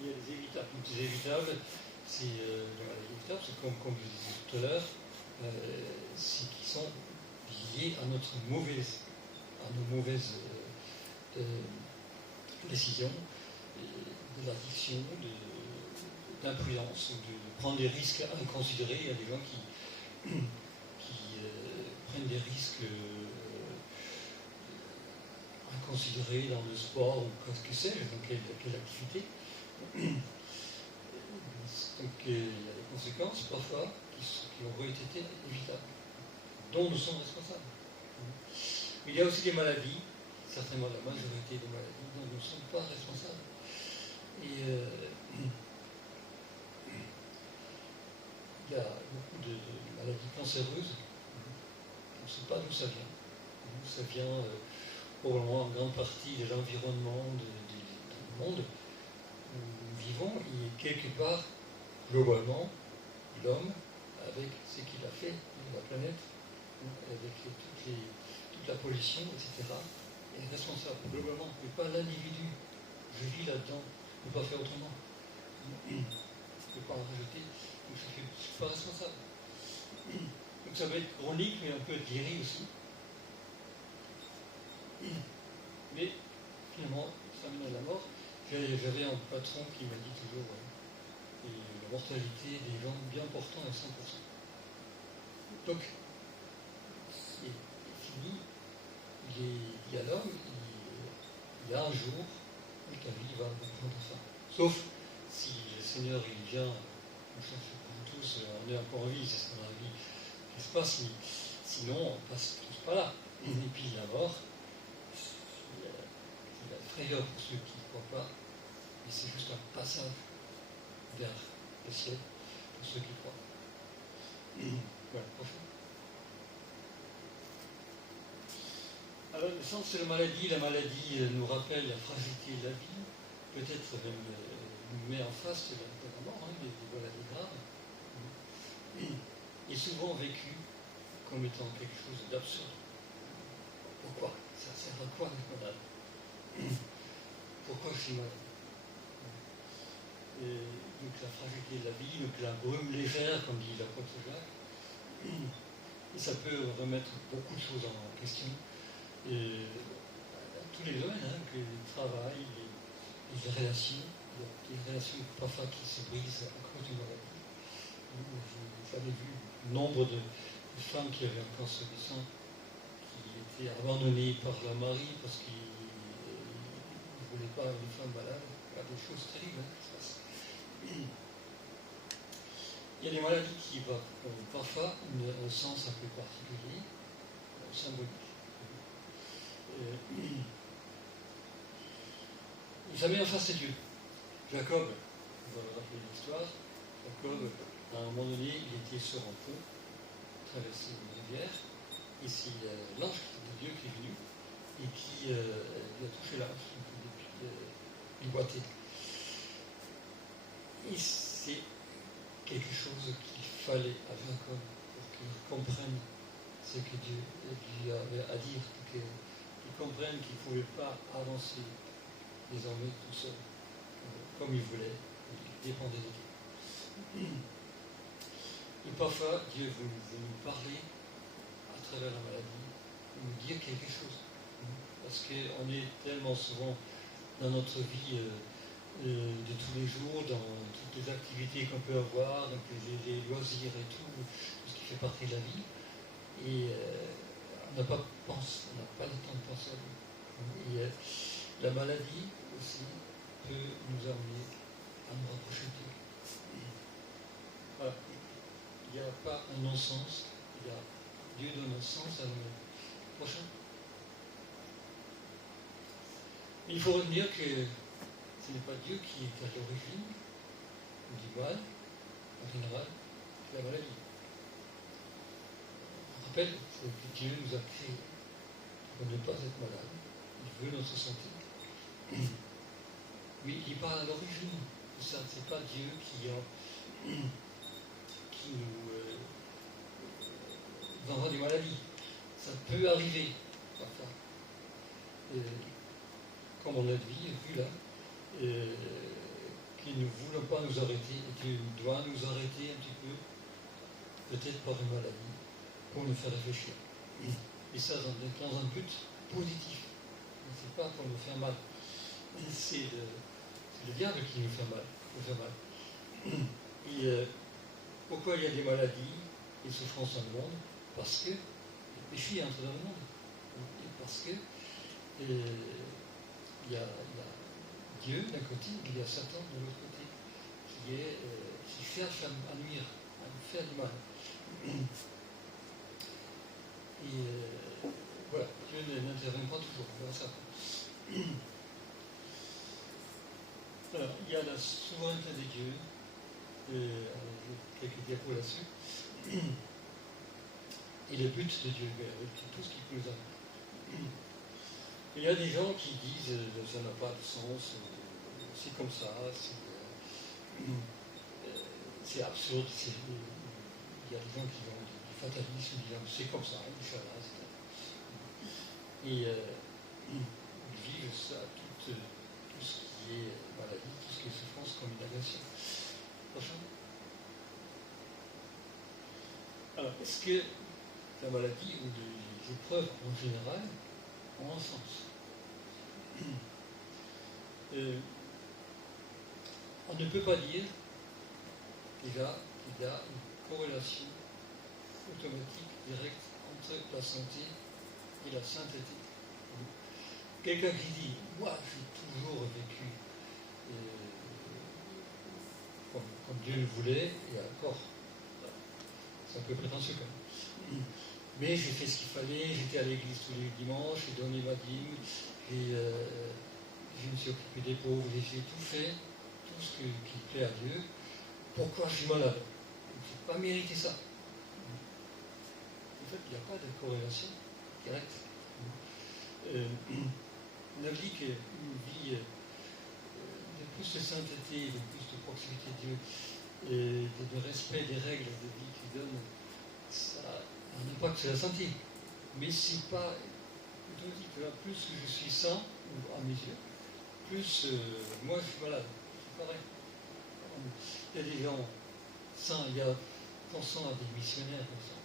il y a des évitables. Donc les évitables, c'est comme je disais tout à l'heure, c'est qui sont liés à nos mauvaises décisions, de l'addiction, d'imprudence, de prendre des risques inconsidérés. Il y a des gens qui prennent des risques inconsidérés dans le sport ou que sais-je, dans quelle activité. Donc il y a des conséquences parfois qui auraient été évitables, dont nous sommes responsables. Mais il y a aussi des maladies, certainement la majorité des maladies, dont nous ne sommes pas responsables. Et il y a beaucoup de maladies cancéreuses, on ne sait pas d'où ça vient. Ça vient probablement en grande partie de l'environnement du monde où nous vivons, et quelque part, globalement, l'homme, avec ce qu'il a fait de la planète, avec toute la pollution, etc., est responsable globalement, mais pas l'individu. Je vis là-dedans, je ne peux pas faire autrement. Je ne peux pas en rajouter, donc je ne suis pas responsable. Donc ça va être chronique, mais on peut être guéri aussi. Mais finalement, ça mène à la mort. J'avais un patron qui m'a dit toujours et la mortalité des gens bien portants est 100%. Donc, c'est fini. Il y a l'homme, il y a un jour où ta vie va prendre fin. Sauf si le Seigneur il vient, nous sommes tous, on est encore en vie, c'est ce qu'on a envie qui se passe, mais sinon on passe tous pas là. Et puis la mort, c'est la frayeur pour ceux qui ne croient pas, mais c'est juste un passage vers le ciel pour ceux qui croient. Voilà, prochain. Alors, le sens de la maladie nous rappelle la fragilité de la vie, peut-être même nous met en face de la mort, des maladies graves, et souvent vécu comme étant quelque chose d'absurde. Pourquoi? Ça sert à quoi d'être malade? Pourquoi je suis malade? Donc la fragilité de la vie, donc la brume légère, comme dit l'apôtre Jacques, et ça peut remettre beaucoup de choses en question. Et tous les domaines, que le travail, les relations, il y a des relations parfois qui se brisent à cause d'une maladie. J'avais vu nombre de femmes qui avaient un cancer du sein, qui étaient abandonnées par leur mari parce qu'ils ne voulaient pas une femme malade. Il y a des choses terribles qui se passent. Il y a des maladies qui ont parfois un sens un peu particulier, symbolique. Ça met en face de Dieu. Jacob, on va rappeler l'histoire, Jacob, à un moment donné, il était sur un pont, traversait une rivière, et c'est l'ange de Dieu qui est venu, et qui lui a touché la hanche, il boitait. Et c'est quelque chose qu'il fallait à Jacob pour qu'il comprenne ce que Dieu lui avait à dire, qu'il comprenne qu'il ne pouvait pas avancer désormais tout seul, comme il voulait, il dépendait de Dieu. Et parfois, Dieu veut nous parler à travers la maladie, nous dire quelque chose. Parce qu'on est tellement souvent dans notre vie de tous les jours, dans toutes les activités qu'on peut avoir, donc les loisirs et tout ce qui fait partie de la vie. Et on n'a pas le temps de penser à lui. Et la maladie aussi peut nous amener à nous rapprocher de Dieu. Voilà. Il n'y a pas un non-sens, Dieu donne un sens à la maladie. Prochain. Il faut retenir que ce n'est pas Dieu qui est à l'origine du mal, en général, de la maladie. On rappelle que Dieu nous a créés pour ne pas être malade. Il veut notre santé. Mais il n'est pas à l'origine de ça. Ce n'est pas Dieu qui nous envoie des maladies. Ça peut arriver parfois. Comme on l'a vu là, qui ne voulons pas nous arrêter et qui doit nous arrêter un petit peu, peut-être par une maladie, pour nous faire réfléchir. Et ça dans un but positif. Ce n'est pas pour nous faire mal. C'est le diable qui nous fait mal. Et pourquoi il y a des maladies et souffrances dans le monde? Parce que le péché entre dans le monde. Et parce que il y a Dieu d'un côté, il y a Satan de l'autre côté, qui cherche à nuire, à nous faire du mal. Et voilà, Dieu n'intervient pas toujours, on verra ça. Alors, il y a la souveraineté de Dieu, quelques diapos là-dessus, et le but de Dieu, tout ce qui peut nous amener. Il y a des gens qui disent ça n'a pas de sens, c'est comme ça, c'est absurde, il y a des gens qui ont du fatalisme, disant c'est comme ça, Inch'Allah, etc. Et ils vivent ça, tout ce qui est maladie, tout ce qui est souffrance comme une agression. Prochain. Alors, est-ce que la maladie ou les épreuves en général ont un sens? On ne peut pas dire déjà qu'il y a une corrélation automatique directe entre la santé et la sainteté. Quelqu'un qui dit « moi j'ai toujours vécu comme Dieu le voulait », et encore, c'est un peu prétentieux quand même. Mais j'ai fait ce qu'il fallait, j'étais à l'église tous les dimanches, j'ai donné ma dîme, je me suis occupé des pauvres, j'ai tout fait, tout ce qui plaît à Dieu. Pourquoi je suis malade? Je n'ai pas mérité ça. En fait, il n'y a pas de corrélation directe. On a dit qu'une vie de plus de sainteté, de plus de proximité de Dieu, et de respect des règles de vie qu'il donne, ça a un impact sur la santé. Mais c'est pas. Je dis que là, plus je suis saint, à mes yeux, plus moi je suis malade. C'est pareil. Il y a des gens saints, pensons à des missionnaires comme ça,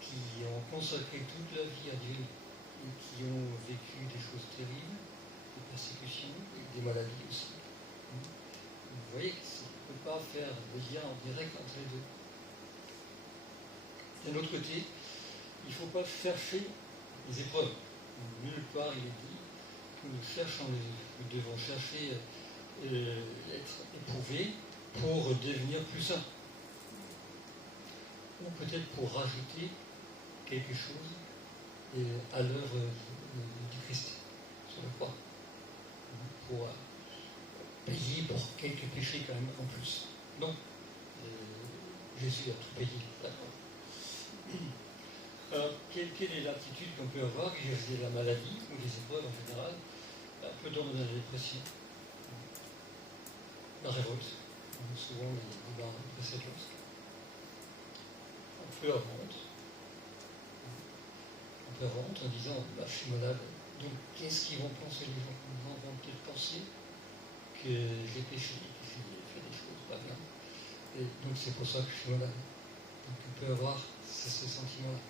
qui ont consacré toute leur vie à Dieu et qui ont vécu des choses terribles, des persécutions, et des maladies aussi. Vous voyez qu'on ne peut pas faire de lien en direct entre les deux. D'un autre côté, il ne faut pas chercher les épreuves. Nulle part il est dit que nous devons chercher être éprouvés pour devenir plus saints. Ou peut-être pour rajouter quelque chose à l'œuvre du Christ sur la croix. Pour payer pour quelques péchés quand même en plus. Non. Jésus a tout payé, d'accord. Alors, quelle est l'attitude qu'on peut avoir vis-à-vis de la maladie ou des épreuves en général? Un peu dans la dépression, la révolte, souvent les débats précédents. On peut avoir honte en disant je suis malade, donc qu'est-ce qu'ils vont penser les gens? Les gens vont peut-être penser que j'ai péché, que j'ai fait des choses pas bien, et donc c'est pour ça que je suis malade. Donc on peut avoir ce sentiment-là.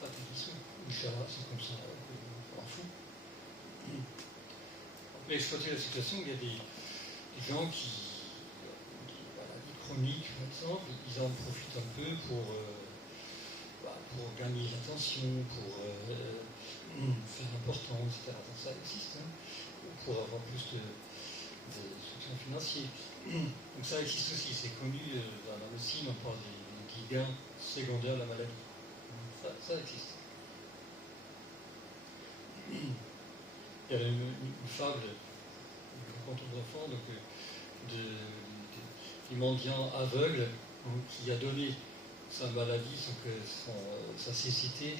Fatiguisme, ou Inch'Allah, c'est comme ça, on s'en fout. On peut exploiter la situation, il y a des gens qui maladies chroniques, par exemple, ils en profitent un peu pour gagner l'attention, pour faire l'importance, etc. Donc ça existe, pour avoir plus de soutien financier. Donc ça existe aussi, c'est connu dans la médecine, on parle des gains secondaires de la maladie. Ça existe. Il y a une fable, quand on enfant, donc, du mendiant aveugle qui a donné sa maladie, sa cécité,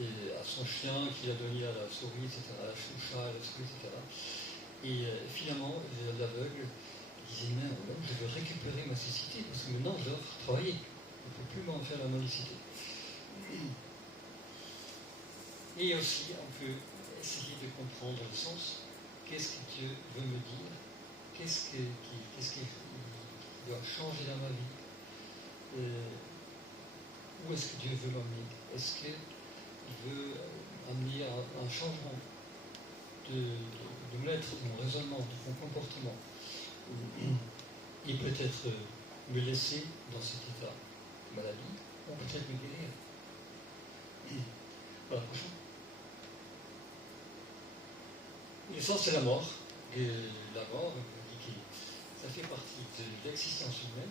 à son chien, qu'il a donné à la souris, etc., à la choucha, à la souris, etc. Et finalement, l'aveugle disait, mais je veux récupérer ma cécité, parce que maintenant je dois travailler. Il ne faut plus m'en faire la mendicité. Et aussi, on peut essayer de comprendre le sens. Qu'est-ce que Dieu veut me dire? Qu'est-ce qui doit changer dans ma vie? Où est-ce que Dieu veut m'amener? Est-ce qu'il veut amener un changement de mon être, de mon raisonnement, de mon comportement? Et peut-être me laisser dans cet état de maladie, ou peut-être me guérir. Voilà, prochain. L'essence, c'est la mort. Et la mort, ça fait partie de l'existence humaine.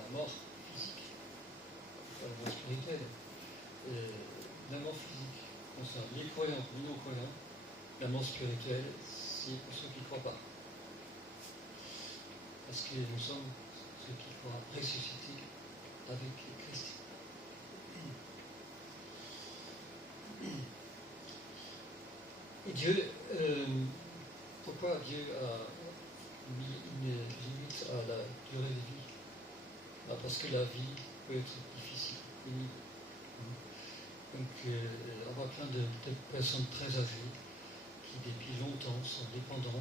La mort physique, pas la mort spirituelle. La mort physique concerne les croyants, les non-croyants. La mort spirituelle, c'est pour ceux qui ne croient pas. Parce que nous sommes ceux qui croient ressusciter avec Christ. Et Dieu, pourquoi Dieu a mis une limite à la durée de vie? Parce que la vie peut être difficile, pénible. Donc, on voit plein de personnes très âgées qui, depuis longtemps, sont dépendants,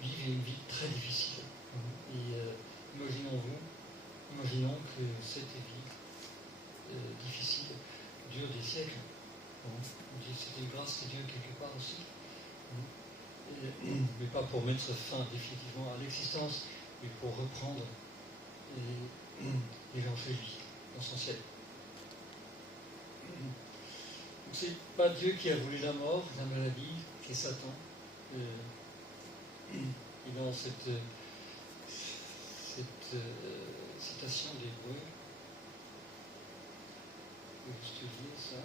vivent une vie très difficile. Et imaginons que cette vie difficile dure des siècles. Bon, on dit que c'est une grâce de Dieu quelque part aussi. Mais pas pour mettre fin définitivement à l'existence, mais pour reprendre les gens chez lui, dans son ciel. Donc c'est pas Dieu qui a voulu la mort, la maladie, c'est Satan. Et dans cette citation d'Hébreu, je vais juste lire ça.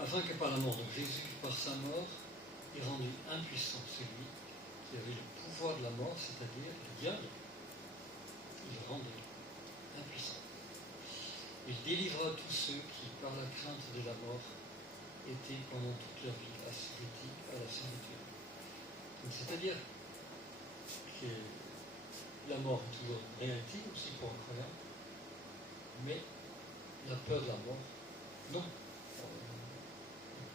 Afin que par la mort de Jésus, par sa mort, ait rendu impuissant celui qui avait le pouvoir de la mort, c'est-à-dire le diable, il le rendait impuissant. Il délivra tous ceux qui, par la crainte de la mort, étaient pendant toute leur vie assujettis à la servitude. Donc, c'est-à-dire que la mort est toujours une réalité aussi pour un croyant, mais la peur de la mort, non.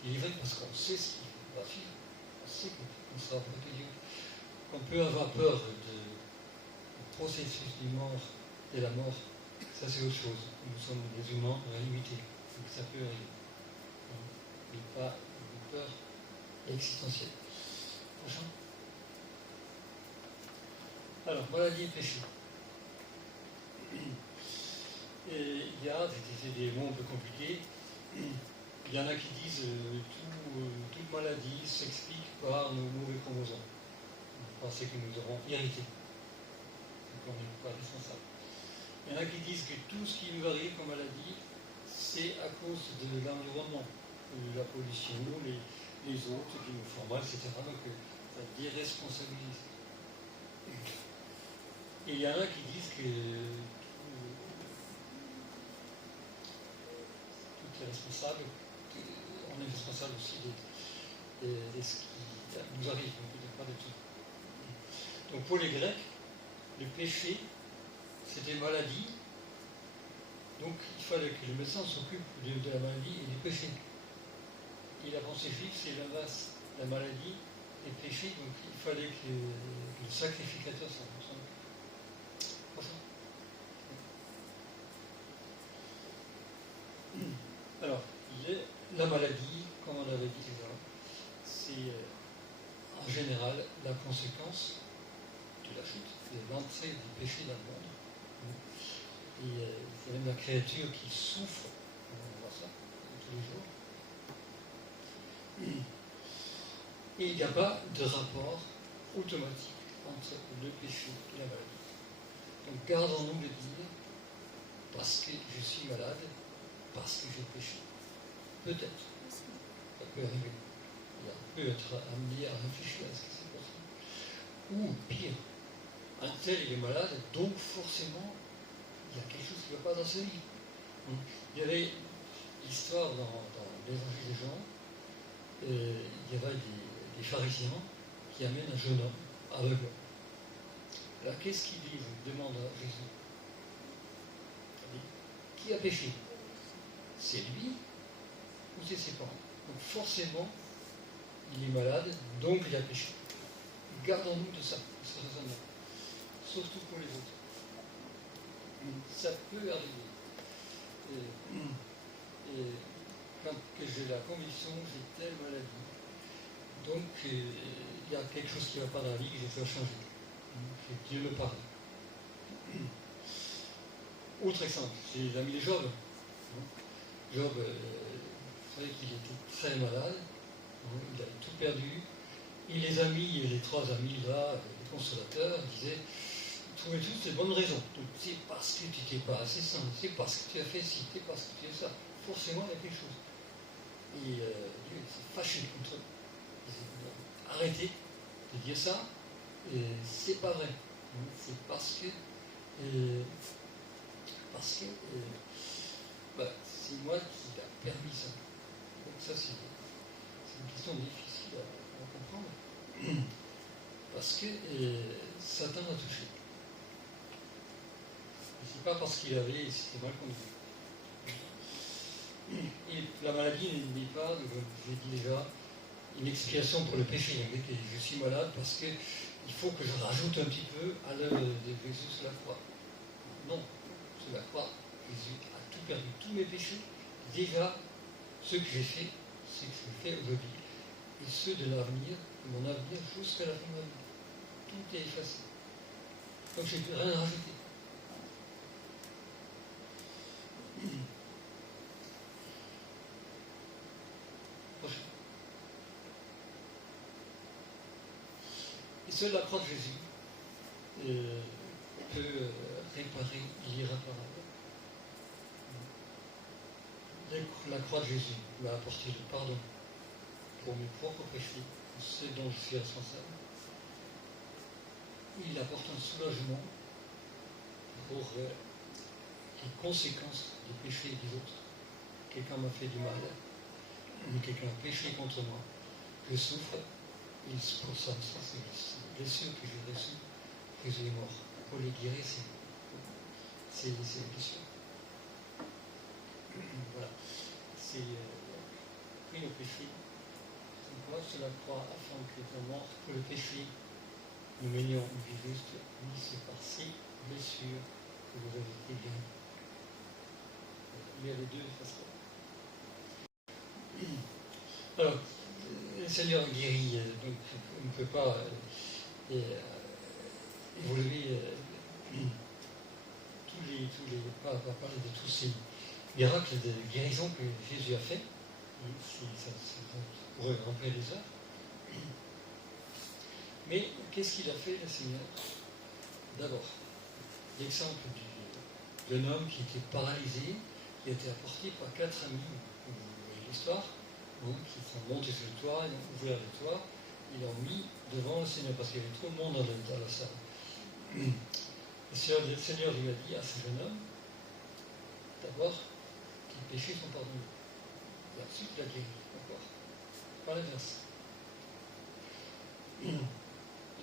Il est vrai parce qu'on sait ce qui va suivre, on sait qu'on sera protégé. On peut avoir peur du processus du mort et la mort, ça c'est autre chose. Nous sommes des humains limités, donc ça peut arriver. Mais pas une peur existentielle. Prochain. Alors, maladie et péché. Et il y a des mots un peu compliqués. Il y en a qui disent toute maladie s'explique par nos mauvais chromosomes. Vous pensez que nous aurons hérité. Donc on n'est pas responsable. Il y en a qui disent que tout ce qui nous arrive comme maladie, c'est à cause de l'environnement, la pollution, les autres qui nous font mal, etc. Donc ça déresponsabilise. Et il y en a qui disent que tout est responsable. On est responsable aussi de ce qui nous arrive, on ne peut dire pas de tout. Donc pour les Grecs, le péché, c'était maladie, donc il fallait que le médecin s'occupe de la maladie et du péché. Et la pensée juive, c'est l'inverse, la maladie et le péché, donc il fallait que le sacrificateur s'en occupe. Alors, la maladie, comme on avait dit déjà, c'est en général la conséquence de la chute, de l'entrée du péché dans le monde. Et c'est même la créature qui souffre, on voit ça tous les jours. Et il n'y a pas de rapport automatique entre le péché et la maladie. Donc gardons-nous de dire, parce que je suis malade, parce que j'ai péché. Peut-être. Ça peut arriver. On peut être amené à réfléchir à ce qui s'est passé. Ou pire, un tel il est malade, donc forcément, il y a quelque chose qui ne va pas dans sa vie. Il y avait l'histoire dans l'évangile de Jean, il y avait des pharisiens qui amènent un jeune homme aveugle. Alors qu'est-ce qu'ils disent? Ils demandent à Jésus. Qui a péché? C'est lui ou c'est ses parents? Donc forcément, il est malade, donc il a péché. Gardons-nous de ça, de ce raisonnement. Surtout pour les autres. Ça peut arriver. Et quand j'ai la conviction, j'ai telle maladie, donc il y a quelque chose qui ne va pas dans la vie que je dois changer. Que Dieu me parle. Autre exemple, c'est l'ami de Job. Job, vous savez qu'il était très malade, il avait tout perdu. Et les amis, les trois amis là, les consolateurs, disaient, ils trouvaient toutes ces bonnes raisons. Donc c'est parce que tu n'étais pas assez saint, c'est parce que tu as fait ci, c'est parce que tu es ça. Forcément, il y a quelque chose. Et Dieu s'est fâché contre eux. Il disait, arrêtez de dire ça, c'est pas vrai. C'est parce que c'est moi qui a permis ça. Donc ça, c'est une question difficile à comprendre. Parce que Satan a touché. pas parce qu'il c'était mal conduit. Et la maladie n'est pas, comme je l'ai dit déjà, une expiation pour le péché. Je suis malade parce qu'il faut que je rajoute un petit peu à l'œuvre de Jésus sur la croix. Non, sur la croix, Jésus a tout perdu, tous mes péchés. Déjà, ce que j'ai fait, c'est que je fais aujourd'hui. Et ceux de l'avenir, mon avenir, jusqu'à la fin de ma vie. Tout est effacé. Donc je n'ai plus rien à rajouter. Prochain. Et seule la croix de Jésus peut réparer l'irréparable. La croix de Jésus m'a apporté le pardon pour mes propres péchés, ceux dont je suis responsable. Il apporte un soulagement pour les conséquences des péchés des autres. Quelqu'un m'a fait du mal, quelqu'un a péché contre moi, je souffre, et pour ça, c'est les blessures que j'ai reçues, Jésus est mort. Pour les guérir, c'est les blessures. Voilà. C'est pris nos péchés, c'est quoi sur la croix, afin que étant mort pour le péché, nous menions une vie juste, ni c'est par ces blessures que vous avez été guéris. Il y a les deux façons. Alors, le Seigneur guérit, donc on ne peut pas évoluer pas parler de tous ces miracles de guérison que Jésus a fait. Ça pourrait remplir les heures. Mais qu'est-ce qu'il a fait, le Seigneur? D'abord, l'exemple d'un homme qui était paralysé, qui a été apporté par 4 amis, vous voyez l'histoire, qui sont montés sur le toit, ils ont ouvert le toit, ils l'ont mis devant le Seigneur, parce qu'il y avait trop de monde dans la salle. Le Seigneur lui a dit à ce jeune homme, d'abord, que les péchés sont pardonnés. Et ensuite, il a guéri, d'accord? Pas l'inverse.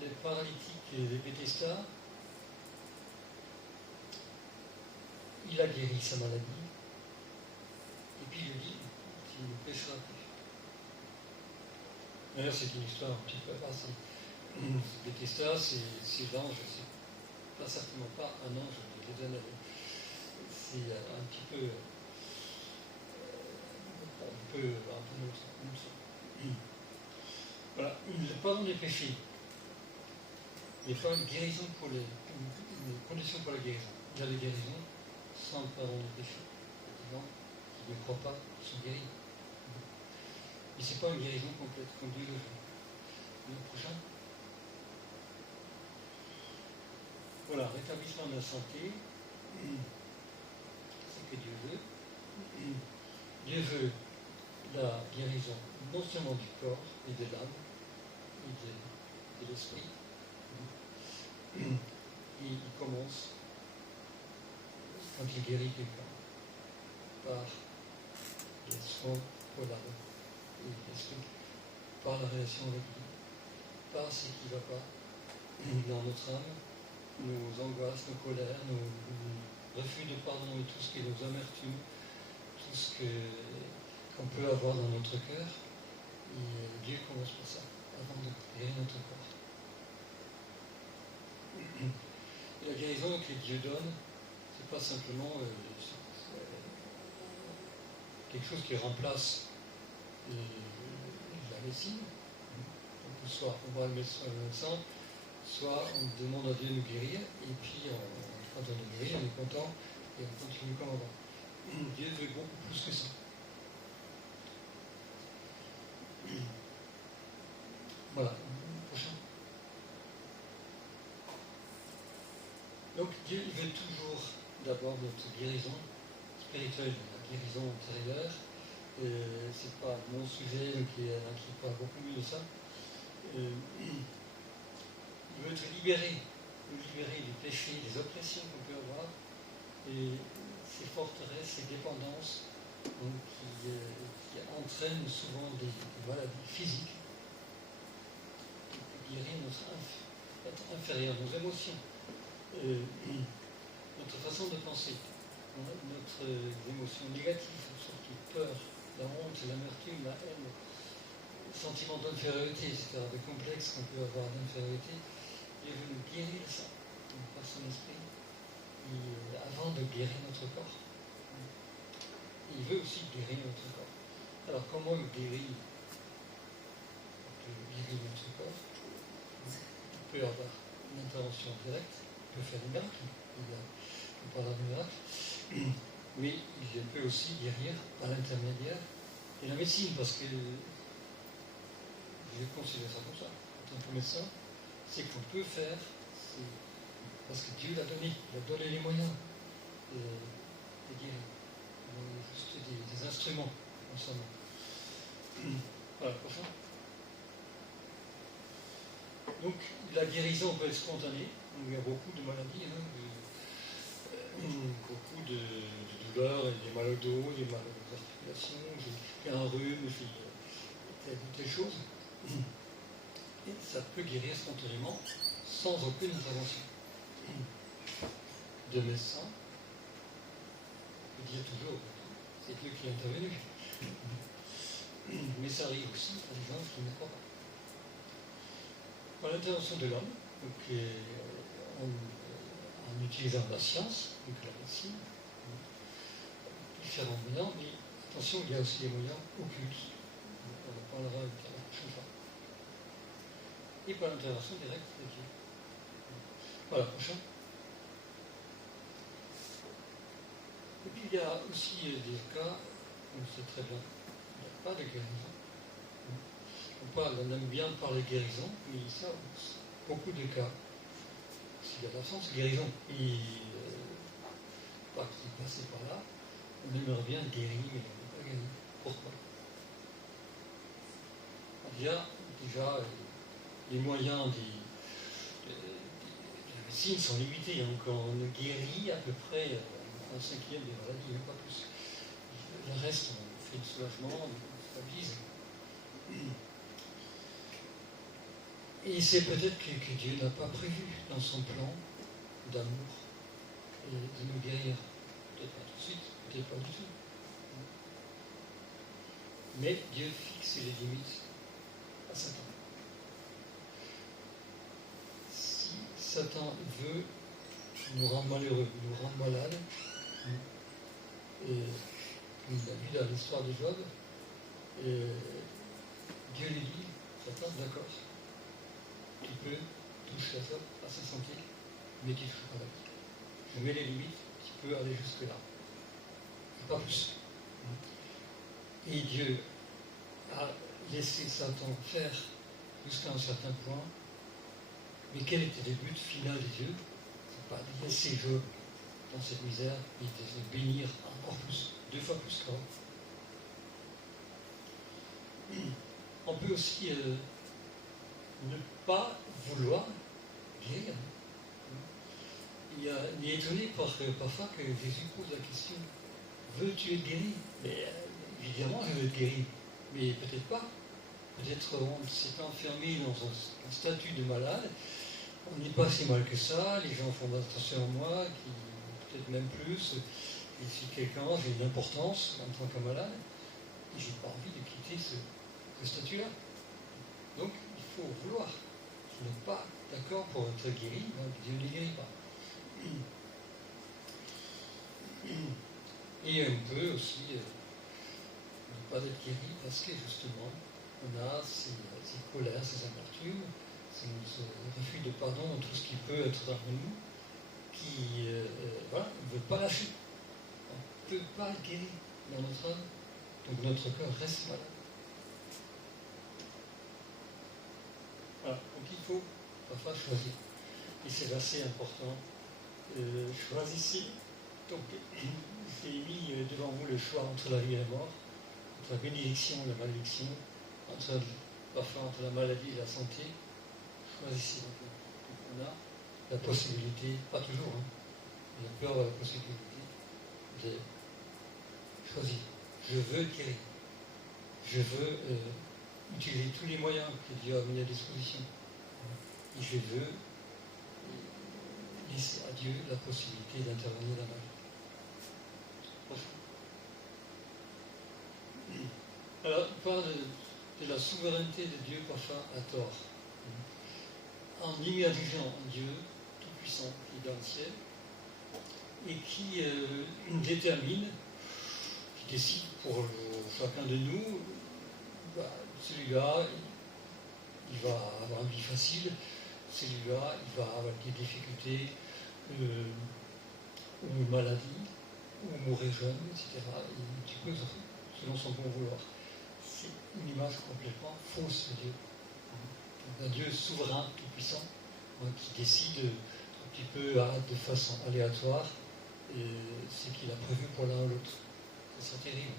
Les paralytiques de Bethesda, il a guéri sa maladie, et puis il lui dit, tu ne pécheras plus. D'ailleurs, c'est une histoire un petit peu passée. Bethesda, c'est l'ange, c'est pas certainement pas un ange de l'Éternel. C'est un petit peu neutre. Voilà, le pardon des péchés n'est pas une guérison une condition pour la guérison. Il y a la guérison sans le pardon des péchés. Les gens qui ne croient pas sont guéris. Mais ce n'est pas une guérison complète, comme Dieu le veut. Le prochain. Voilà, rétablissement de la santé, c'est que Dieu veut. Dieu veut la guérison non seulement du corps, mais de l'âme et de l'esprit. Et il commence, quand il guérit quelqu'un, par les soins pour l'âme et l'esprit, par la relation avec lui, par ce qui ne va pas dans notre âme, nos angoisses, nos colères, nos refus de pardon et tout ce qui est nos amertumes, tout ce qu'on peut avoir dans notre cœur. Et Dieu commence par ça, avant de guérir notre corps. Et la guérison que Dieu donne, c'est pas simplement quelque chose qui remplace la médecine. Donc, soit on va le médecin, soit on demande à Dieu de nous guérir, et puis quand on est guéri, on est content et on continue comme avant. Dieu veut beaucoup plus que ça. Voilà, prochain. Donc Dieu veut toujours d'abord notre guérison spirituelle, la guérison intérieure. C'est pas mon sujet, qui parle beaucoup mieux de ça. Il veut être libéré du péché, des oppressions qu'on peut avoir, et ces forteresses, ces dépendances qui entraînent souvent des maladies physiques, qui guérit notre inférieur, nos émotions. notre façon de penser, notre émotion négative, surtout peur, la honte, l'amertume, la haine, le sentiment d'infériorité, etc., de complexe qu'on peut avoir d'infériorité, Dieu veut nous guérir ça, par son esprit, avant de guérir notre corps. Il veut aussi guérir notre corps. Alors comment il guérit notre corps? Il peut avoir une intervention directe, il peut faire des miracles, on parlera de miracles, mais il peut aussi guérir par l'intermédiaire de la médecine, parce que je considère ça comme ça, en tant que médecin, c'est qu'on peut faire, parce que Dieu l'a donné, il a donné les moyens de guérir, juste des instruments ensemble. Voilà, prochain. Donc la guérison peut être spontanée, il y a beaucoup de maladies, beaucoup de douleurs, des mal au dos, des mal aux articulations, j'ai un rhume, j'ai telle chose. Et ça peut guérir spontanément sans aucune intervention. De médecin peut dire toujours, c'est Dieu qui est intervenu. Mais ça arrive aussi à des gens qui ne croient pas. Par l'intervention de l'homme, en utilisant la science, donc la médecine, différents moyens, mais attention, il y a aussi des moyens occultes. On en parlera la prochaine fois. Et par l'intervention directe de Dieu. Voilà, prochain. Et puis il y a aussi des cas, on sait très bien, il n'y a pas de guérison. On aime bien parler guérison, mais ça, beaucoup de cas, s'il y a l'absence de guérison, pas qui est passé par là, on aimerait bien guérir, mais on ne peut pas guérir. Pourquoi? Il y a déjà les moyens de la médecine sont limités, donc on guérit à peu près un cinquième des maladies, même pas plus. Le reste, on fait du soulagement, on stabilise. Et c'est peut-être que Dieu n'a pas prévu dans son plan d'amour et de nous guérir. Peut-être pas tout de suite, peut-être pas du tout. Mais Dieu fixe les limites à Satan. Si Satan veut nous rendre malheureux, nous rendre malades, et comme il a vu dans l'histoire de Job, Dieu lui dit, Satan, d'accord, tu peux toucher à sa santé, mais tu ne feras pas la vie. Je mets les limites, tu peux aller jusque-là. Pas plus. Et Dieu a laissé Satan faire jusqu'à un certain point, mais quel était le but final de Dieu? C'est pas de laisser Job dans cette misère, mais de se bénir encore plus, 2 fois plus qu'avant. On peut aussi ne pas vouloir guérir. Il est étonné parfois que Jésus pose la question, veux-tu être guéri? Mais évidemment, je veux être guéri, mais peut-être pas. Peut-être on s'est enfermé dans un statut de malade, on n'est pas si mal que ça, les gens font attention à moi, peut-être même plus, je suis quelqu'un, j'ai une importance en tant que malade, et je n'ai pas envie de quitter ce statut-là. Donc, il faut vouloir. Je n'ai pas d'accord pour être guéri, donc Dieu ne guérit pas. Et on peut aussi ne pas être guéri parce que justement, on a ces colères, ces amertumes, ce refus de pardon, tout ce qui peut être en nous, qui ne veut pas lâcher. On ne peut pas être guéri dans notre âme, donc notre cœur reste malade. Voilà, donc il faut parfois choisir. Et c'est assez important. Choisissez. Donc, j'ai mis devant vous le choix entre la vie et la mort, entre la bénédiction et la malédiction, parfois entre la maladie et la santé. Choisissez. Donc, on a la possibilité, pas toujours, on a peur de la possibilité de choisir. Je veux guérir. Je veux utiliser tous les moyens que Dieu a mis à disposition. Et je veux laisser à Dieu la possibilité d'intervenir dans ma vie. Alors, il parle de la souveraineté de Dieu parfois à tort. En imaginant un Dieu tout-puissant qui est dans le ciel et qui détermine, qui décide pour chacun de nous, celui-là, il va avoir une vie facile, celui-là, il va avoir des difficultés, ou une maladie, ou mourir jeune, etc. Et un petit peu selon son bon vouloir. C'est une image complètement fausse de Dieu. Un Dieu souverain, tout-puissant, qui décide un petit peu de façon aléatoire ce qu'il a prévu pour l'un ou l'autre. Ça serait terrible.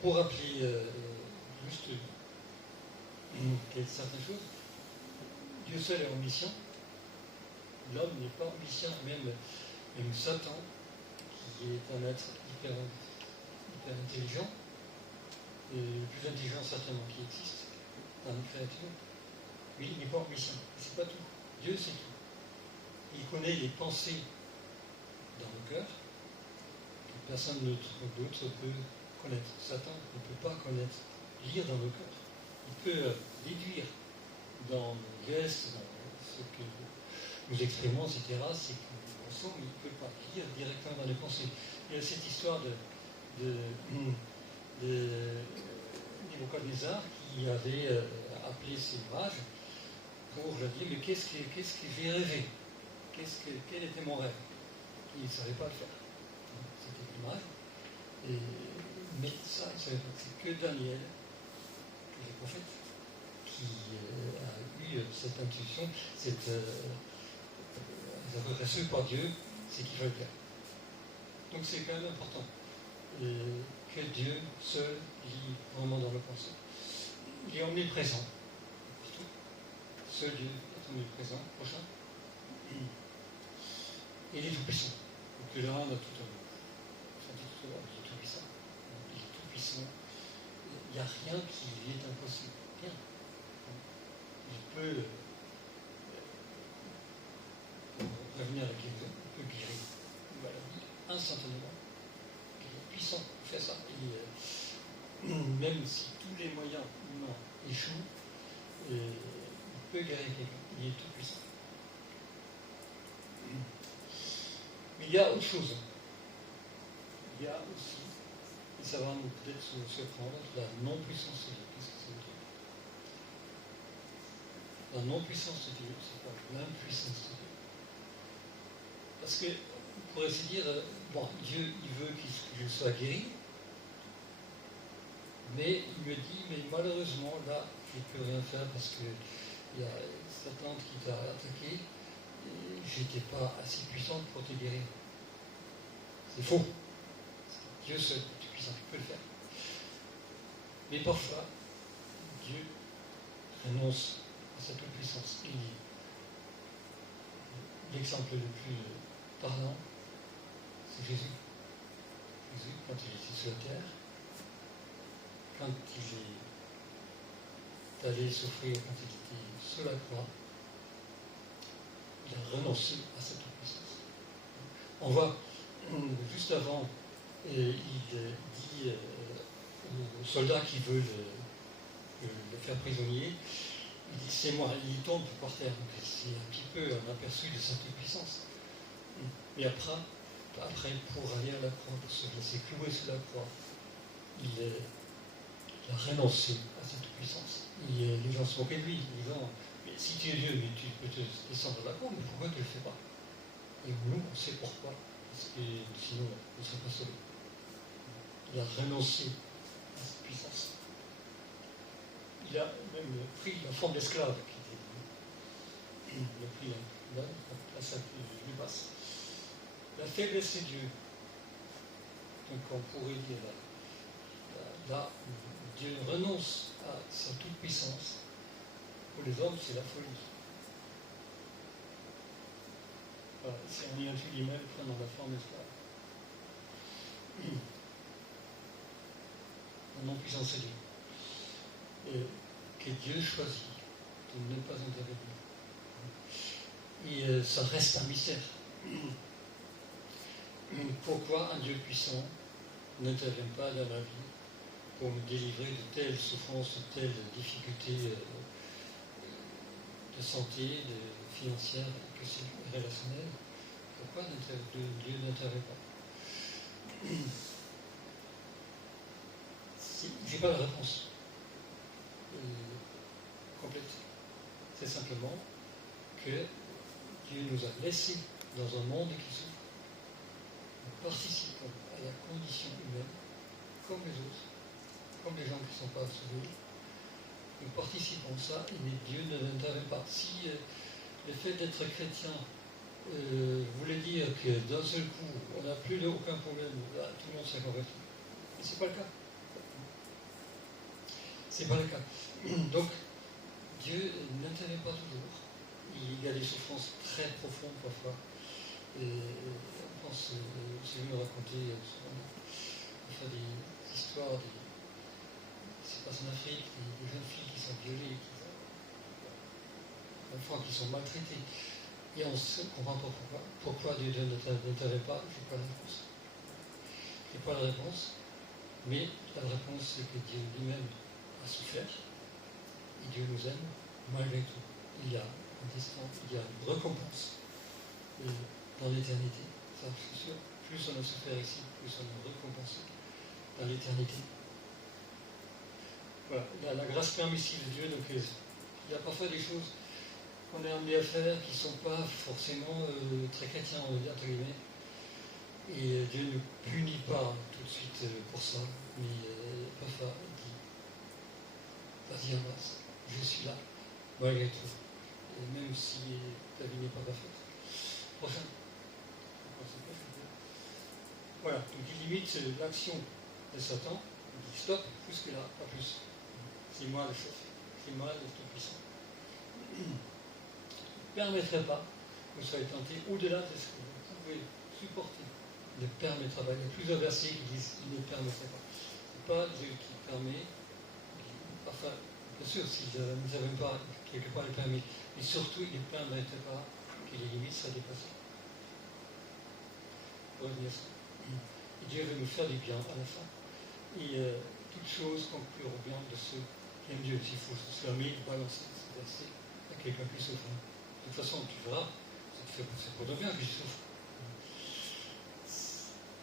Pour rappeler juste certaines choses, Dieu seul est omniscient. L'homme n'est pas omniscient, même Satan, qui est un être hyper intelligent, et le plus intelligent certainement qui existe dans une créature, mais il n'est pas omniscient. C'est pas tout. Dieu, c'est tout. Il connaît les pensées dans le cœur que personne d'autre peut connaître. Satan ne peut pas connaître, lire dans le cœur. Il peut déduire dans nos gestes, dans ce que nous exprimons, etc. C'est que nous pensons, mais il ne peut pas lire directement dans les pensées. Il y a cette histoire de Nebuchadnezzar qui avait appelé ses mages pour leur dire mais qu'est-ce que j'ai rêvé, quel était mon rêve. Il ne savait pas le faire. C'était des mages. Mais ça, il ne savait pas. C'est que Daniel, le prophète, qui a eu cette intuition, cette reçu par Dieu, c'est qu'il va le faire. Donc c'est quand même important que Dieu seul lit vraiment dans le pensée. Il est omniprésent. Seul Dieu est omniprésent. Prochain. Il est tout-puissant. Donc là, on a tout un mot. Il est tout-puissant. Il est tout-puissant. Il n'y a rien qui lui est impossible. Rien. Il peut revenir avec les deux, il peut guérir une maladie instantanément. Il est puissant, il fait ça. Et même si tous les moyens humains échouent, il peut guérir quelqu'un. Il est tout puissant. Mais il y a autre chose. Il y a aussi, et ça va nous peut-être surprendre, la non-puissance de Dieu. Qu'est-ce que ça veut dire? La non-puissance de Dieu, c'est pas l'impuissance de Dieu. Parce que, on pourrait se dire, Dieu, il veut que je sois guéri, mais il me dit, mais malheureusement, là, je ne peux rien faire parce qu'il y a sa tante qui t'a attaqué, et je n'étais pas assez puissante pour te guérir. C'est faux. Dieu seul est puissant, il peut le faire. Mais parfois, Dieu renonce à cette puissance. L'exemple le plus parlant, c'est Jésus. Jésus, quand il était sur la terre, quand il est allé souffrir, quand il était sur la croix, il a renoncé à cette puissance. On voit, juste avant, il dit aux soldats qui veulent le faire prisonnier, il dit c'est moi, il tombe par terre. C'est un petit peu un aperçu de cette puissance. Mais après, pour aller à la croix, pour se laisser clouer sur la croix, il a renoncé à cette puissance. Les gens se moquaient de lui, disant mais si tu es Dieu, mais tu peux te descendre de la croix, mais pourquoi tu ne le fais pas? Et nous, on sait pourquoi, parce que sinon, on ne serait pas sauvés. Il a renoncé à cette puissance. Il a même pris la forme d'esclave qui était. Il a pris la place plus basse. La faiblesse de Dieu. Donc on pourrait dire là, Dieu renonce à sa toute-puissance. Pour les hommes, c'est la folie. Voilà, c'est un lien lui-même prenant la forme d'esclave. La non-puissance de Dieu. Et que Dieu choisit de ne pas intervenir. Et ça reste un mystère. Pourquoi un Dieu puissant n'intervient pas dans ma vie pour me délivrer de telles souffrances, de telles difficultés de santé, financière, que c'est relationnel? Pourquoi Dieu n'intervient pas? Je n'ai pas la réponse complète. C'est simplement que Dieu nous a laissés dans un monde qui souffre. Nous participons à la condition humaine, comme les autres, comme les gens qui ne sont pas sauvés. Nous participons à ça, mais Dieu n'intervient pas. Si le fait d'être chrétien voulait dire que d'un seul coup, on n'a plus aucun problème, là, tout le monde s'est converti. Mais ce n'est pas le cas. C'est pas le cas. Donc, Dieu n'intervient pas toujours. Il y a des souffrances très profondes parfois. On pense, j'ai vu me raconter parfois des histoires, qui se passent en Afrique, des jeunes filles qui sont violées, des enfants qui sont maltraités. Et on ne comprend pas pourquoi Dieu n'intervient pas. Je n'ai pas la réponse. Je n'ai pas la réponse, mais la réponse c'est que Dieu lui-même a souffert, et Dieu nous aime malgré tout. Il y a un destin, il y a une récompense dans l'éternité. Ça, c'est sûr. Plus on a souffert ici, plus on est récompensé dans l'éternité. Voilà, la grâce permissive de Dieu, donc il y a parfois des choses qu'on est amené à faire qui ne sont pas forcément très chrétiens, on va dire, entre guillemets. Et Dieu ne punit pas tout de suite pour ça, mais parfois il dit, vas-y, avance, je suis là, malgré tout. Et même si ta vie n'est pas parfaite. Prochain. Voilà, donc il limite l'action de Satan, il dit stop, jusque là, pas plus. C'est moi le chef, c'est moi le tout-puissant. Ne permettrait pas que vous soyez tenté au-delà de ce que vous pouvez supporter. Il ne permettra pas. Il y a plusieurs versets qui disent qu'il ne permettrait pas. Ce n'est pas Dieu qui permet. Enfin, bien sûr, s'il ne savait pas, quelque part il permet. Mais surtout, il ne permettrait pas que les limites soient dépassées. Revenir ça. Et Dieu veut nous faire du bien à la fin. Et toutes choses concluront bien de ceux qui aiment Dieu. S'il faut se fermer, balancer ce verset à quelqu'un qui souffre. De toute façon, tu verras, c'est pour ton bien que je souffre.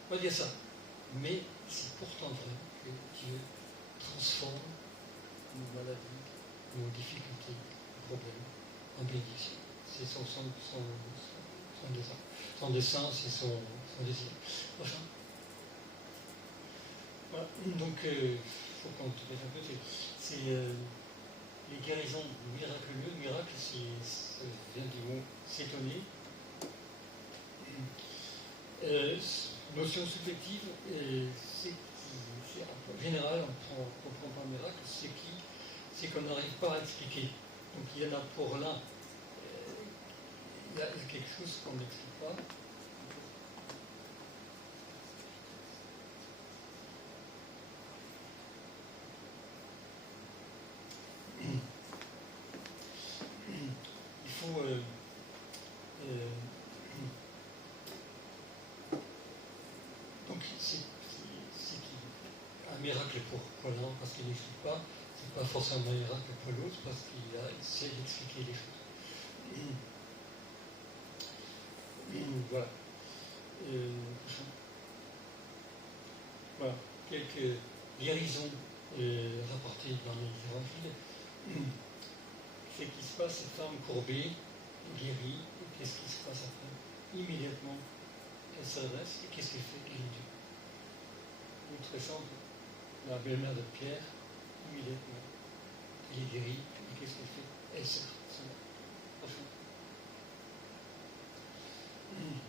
On va dire ça. Mais c'est pourtant vrai que Dieu transforme nos maladies, nos difficultés, nos problèmes en bénédiction. C'est son dessein, c'est son désir. Prochain. Voilà. Donc, il faut qu'on te mette un peu. C'est les guérisons miraculeuses. Miracle, ça vient du mot s'étonner. Notion subjective, en général, on comprend par miracle, c'est qu'on n'arrive pas à expliquer. Donc il y en a pour l'un, il y a quelque chose qu'on n'explique pas. Il faut donc c'est un miracle pour l'un parce qu'il n'explique pas, c'est pas forcément un miracle pour l'autre parce qu'il essaie d'expliquer les choses. Voilà. Voilà. Quelques guérisons rapportées dans les évangiles. Qu'est-ce qui se passe? Cette femme courbée, guérie, et qu'est-ce qui se passe après? Immédiatement, elle s'adresse, et qu'est-ce qu'elle fait? Elle est Dieu. Très simple, la belle-mère de Pierre, immédiatement, elle est guérie, et qu'est-ce qu'elle fait? Elle sert.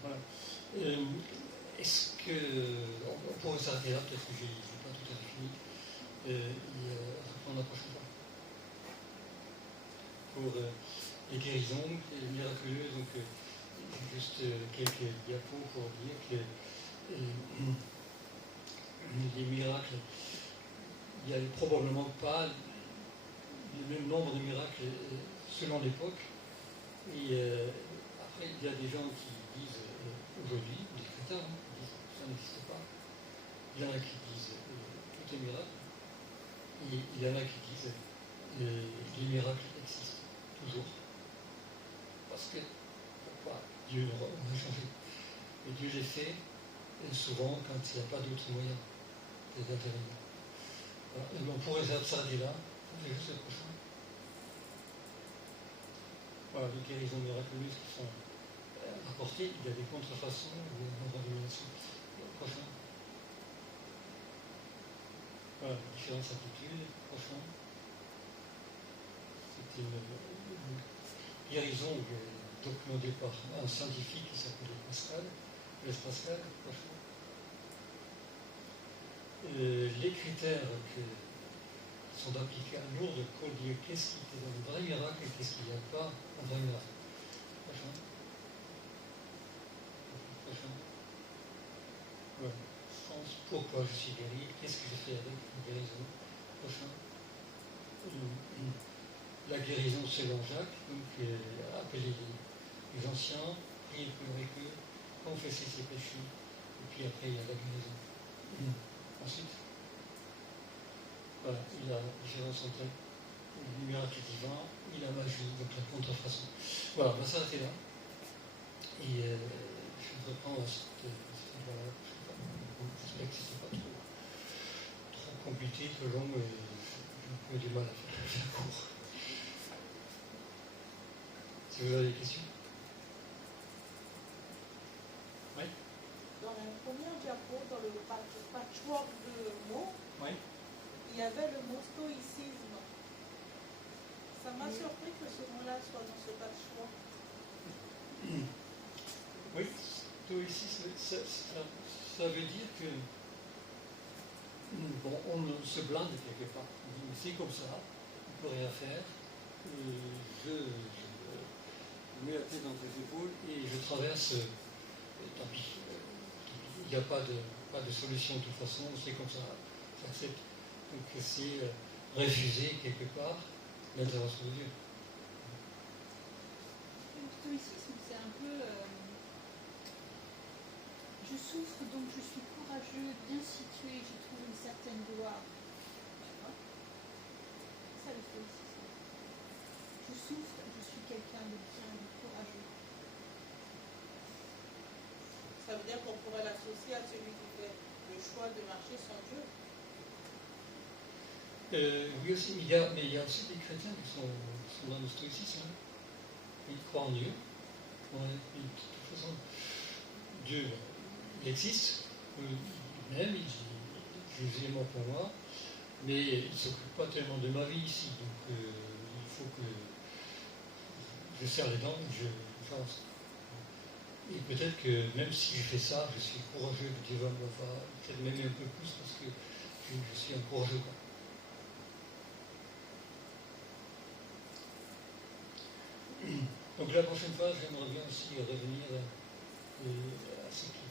Voilà. Est-ce que. On pourrait s'arrêter là, peut-être que je n'ai pas tout à fait fini, et répondre la prochaine fois. Pour les guérisons, les miraculeuses, donc juste quelques diapos pour dire que les miracles, il n'y a probablement pas le même nombre de miracles selon l'époque, Et après, il y a des gens qui disent aujourd'hui, des chrétiens, qui disent que ça n'existe pas. Il y en a qui disent tout est miracle. Et il y en a qui disent les miracles existent toujours. Parce que pourquoi Dieu n'a pas changé. Et Dieu les fait souvent quand il n'y a pas d'autre moyen d'intervenir. Voilà. Et on pourrait s'arrêter là. C'est juste le prochain. Voilà, les guérisons miraculeuses qui sont apportées, il y a des contrefaçons ou des révélations. Le prochain. Voilà, différentes attitudes. Prochain. C'était une guérison documentée par un scientifique qui s'appelait Pascal. Blaise Pascal. Prochain. Les critères qui sont appliqués à Lourdes pour dire qu'est-ce qui est un vrai miracle et qu'est-ce qu'il n'y a pas un vrai miracle. Prochain. Prochain. Voilà. Sens, pourquoi je suis guéri, qu'est-ce que j'ai fait avec la guérison. Prochain. La guérison selon Jacques, donc appeler les anciens, prier avec eux, confesser ses péchés, et puis après il y a la guérison. Ensuite, voilà, il a différents centres, le miracle divin, il a magie, donc la contrefaçon. Voilà, on va s'arrêter là. Et je reprends voilà, j'espère que ce n'est pas trop compliqué, trop long, mais j'ai un peu du mal à faire court. Si vous avez des questions. Oui. Dans la première diapo, dans le patchwork de mots, Oui. il y avait le mot stoïcisme. Ça m'a surpris que ce mot-là soit dans ce patchwork. Oui, stoïcisme, ça veut dire que bon, on se blinde quelque part. On dit, mais c'est comme ça, on ne peut rien faire. Je mets la tête entre les épaules et je traverse. Tant pis. Il n'y a pas de solution de toute façon, c'est comme ça, j'accepte. Donc c'est refuser quelque part l'intervention de Dieu. Le stoïcisme, c'est un peu je souffre donc je suis courageux, bien situé, je trouve une certaine gloire. Tu vois? C'est ça le stoïcisme. Je souffre, je suis quelqu'un de bien, de courageux. Ça veut dire qu'on pourrait l'associer à celui qui fait le choix de marcher sans Dieu. Oui aussi, mais il y a aussi des chrétiens qui sont dans le stoïcisme. Ils croient en Dieu. Ouais, de toute façon, Dieu, il existe. Même, Jésus est mort pour moi, mais il ne s'occupe pas tellement de ma vie ici. Donc il faut que je serre les dents et je avance. Et peut-être que même si je fais ça, je suis courageux, Dieu va peut-être m'aimer un peu plus parce que je suis un courageux. Donc la prochaine fois, j'aimerais bien aussi revenir à ce qui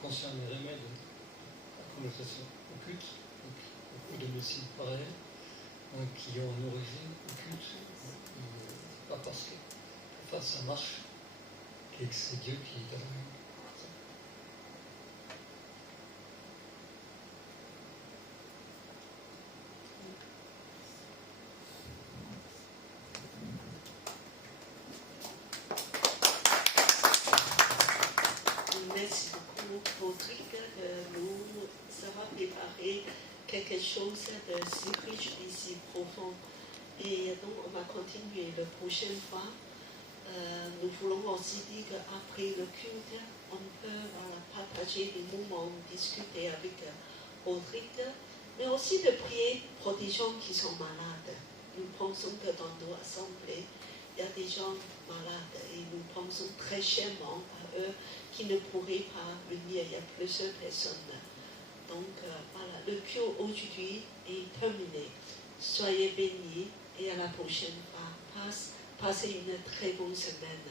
concerne les remèdes à connotation occulte, donc beaucoup de médecines parallèles qui ont une origine occulte, pas parce que ça marche, et que c'est Dieu qui est à l'origine. Merci beaucoup, Patrick, de nous avoir préparé quelque chose de si riche et si profond. Et donc, on va continuer la prochaine fois. Nous voulons aussi dire qu'après le culte, on peut partager des moments, discuter avec Patrick, mais aussi de prier pour des gens qui sont malades. Nous pensons que dans nos assemblées, il y a des gens malades et nous pensons très chèrement à eux qui ne pourraient pas venir. Il y a plusieurs personnes. Donc voilà, le culte aujourd'hui est terminé. Soyez bénis et à la prochaine fois. Passez une très bonne semaine.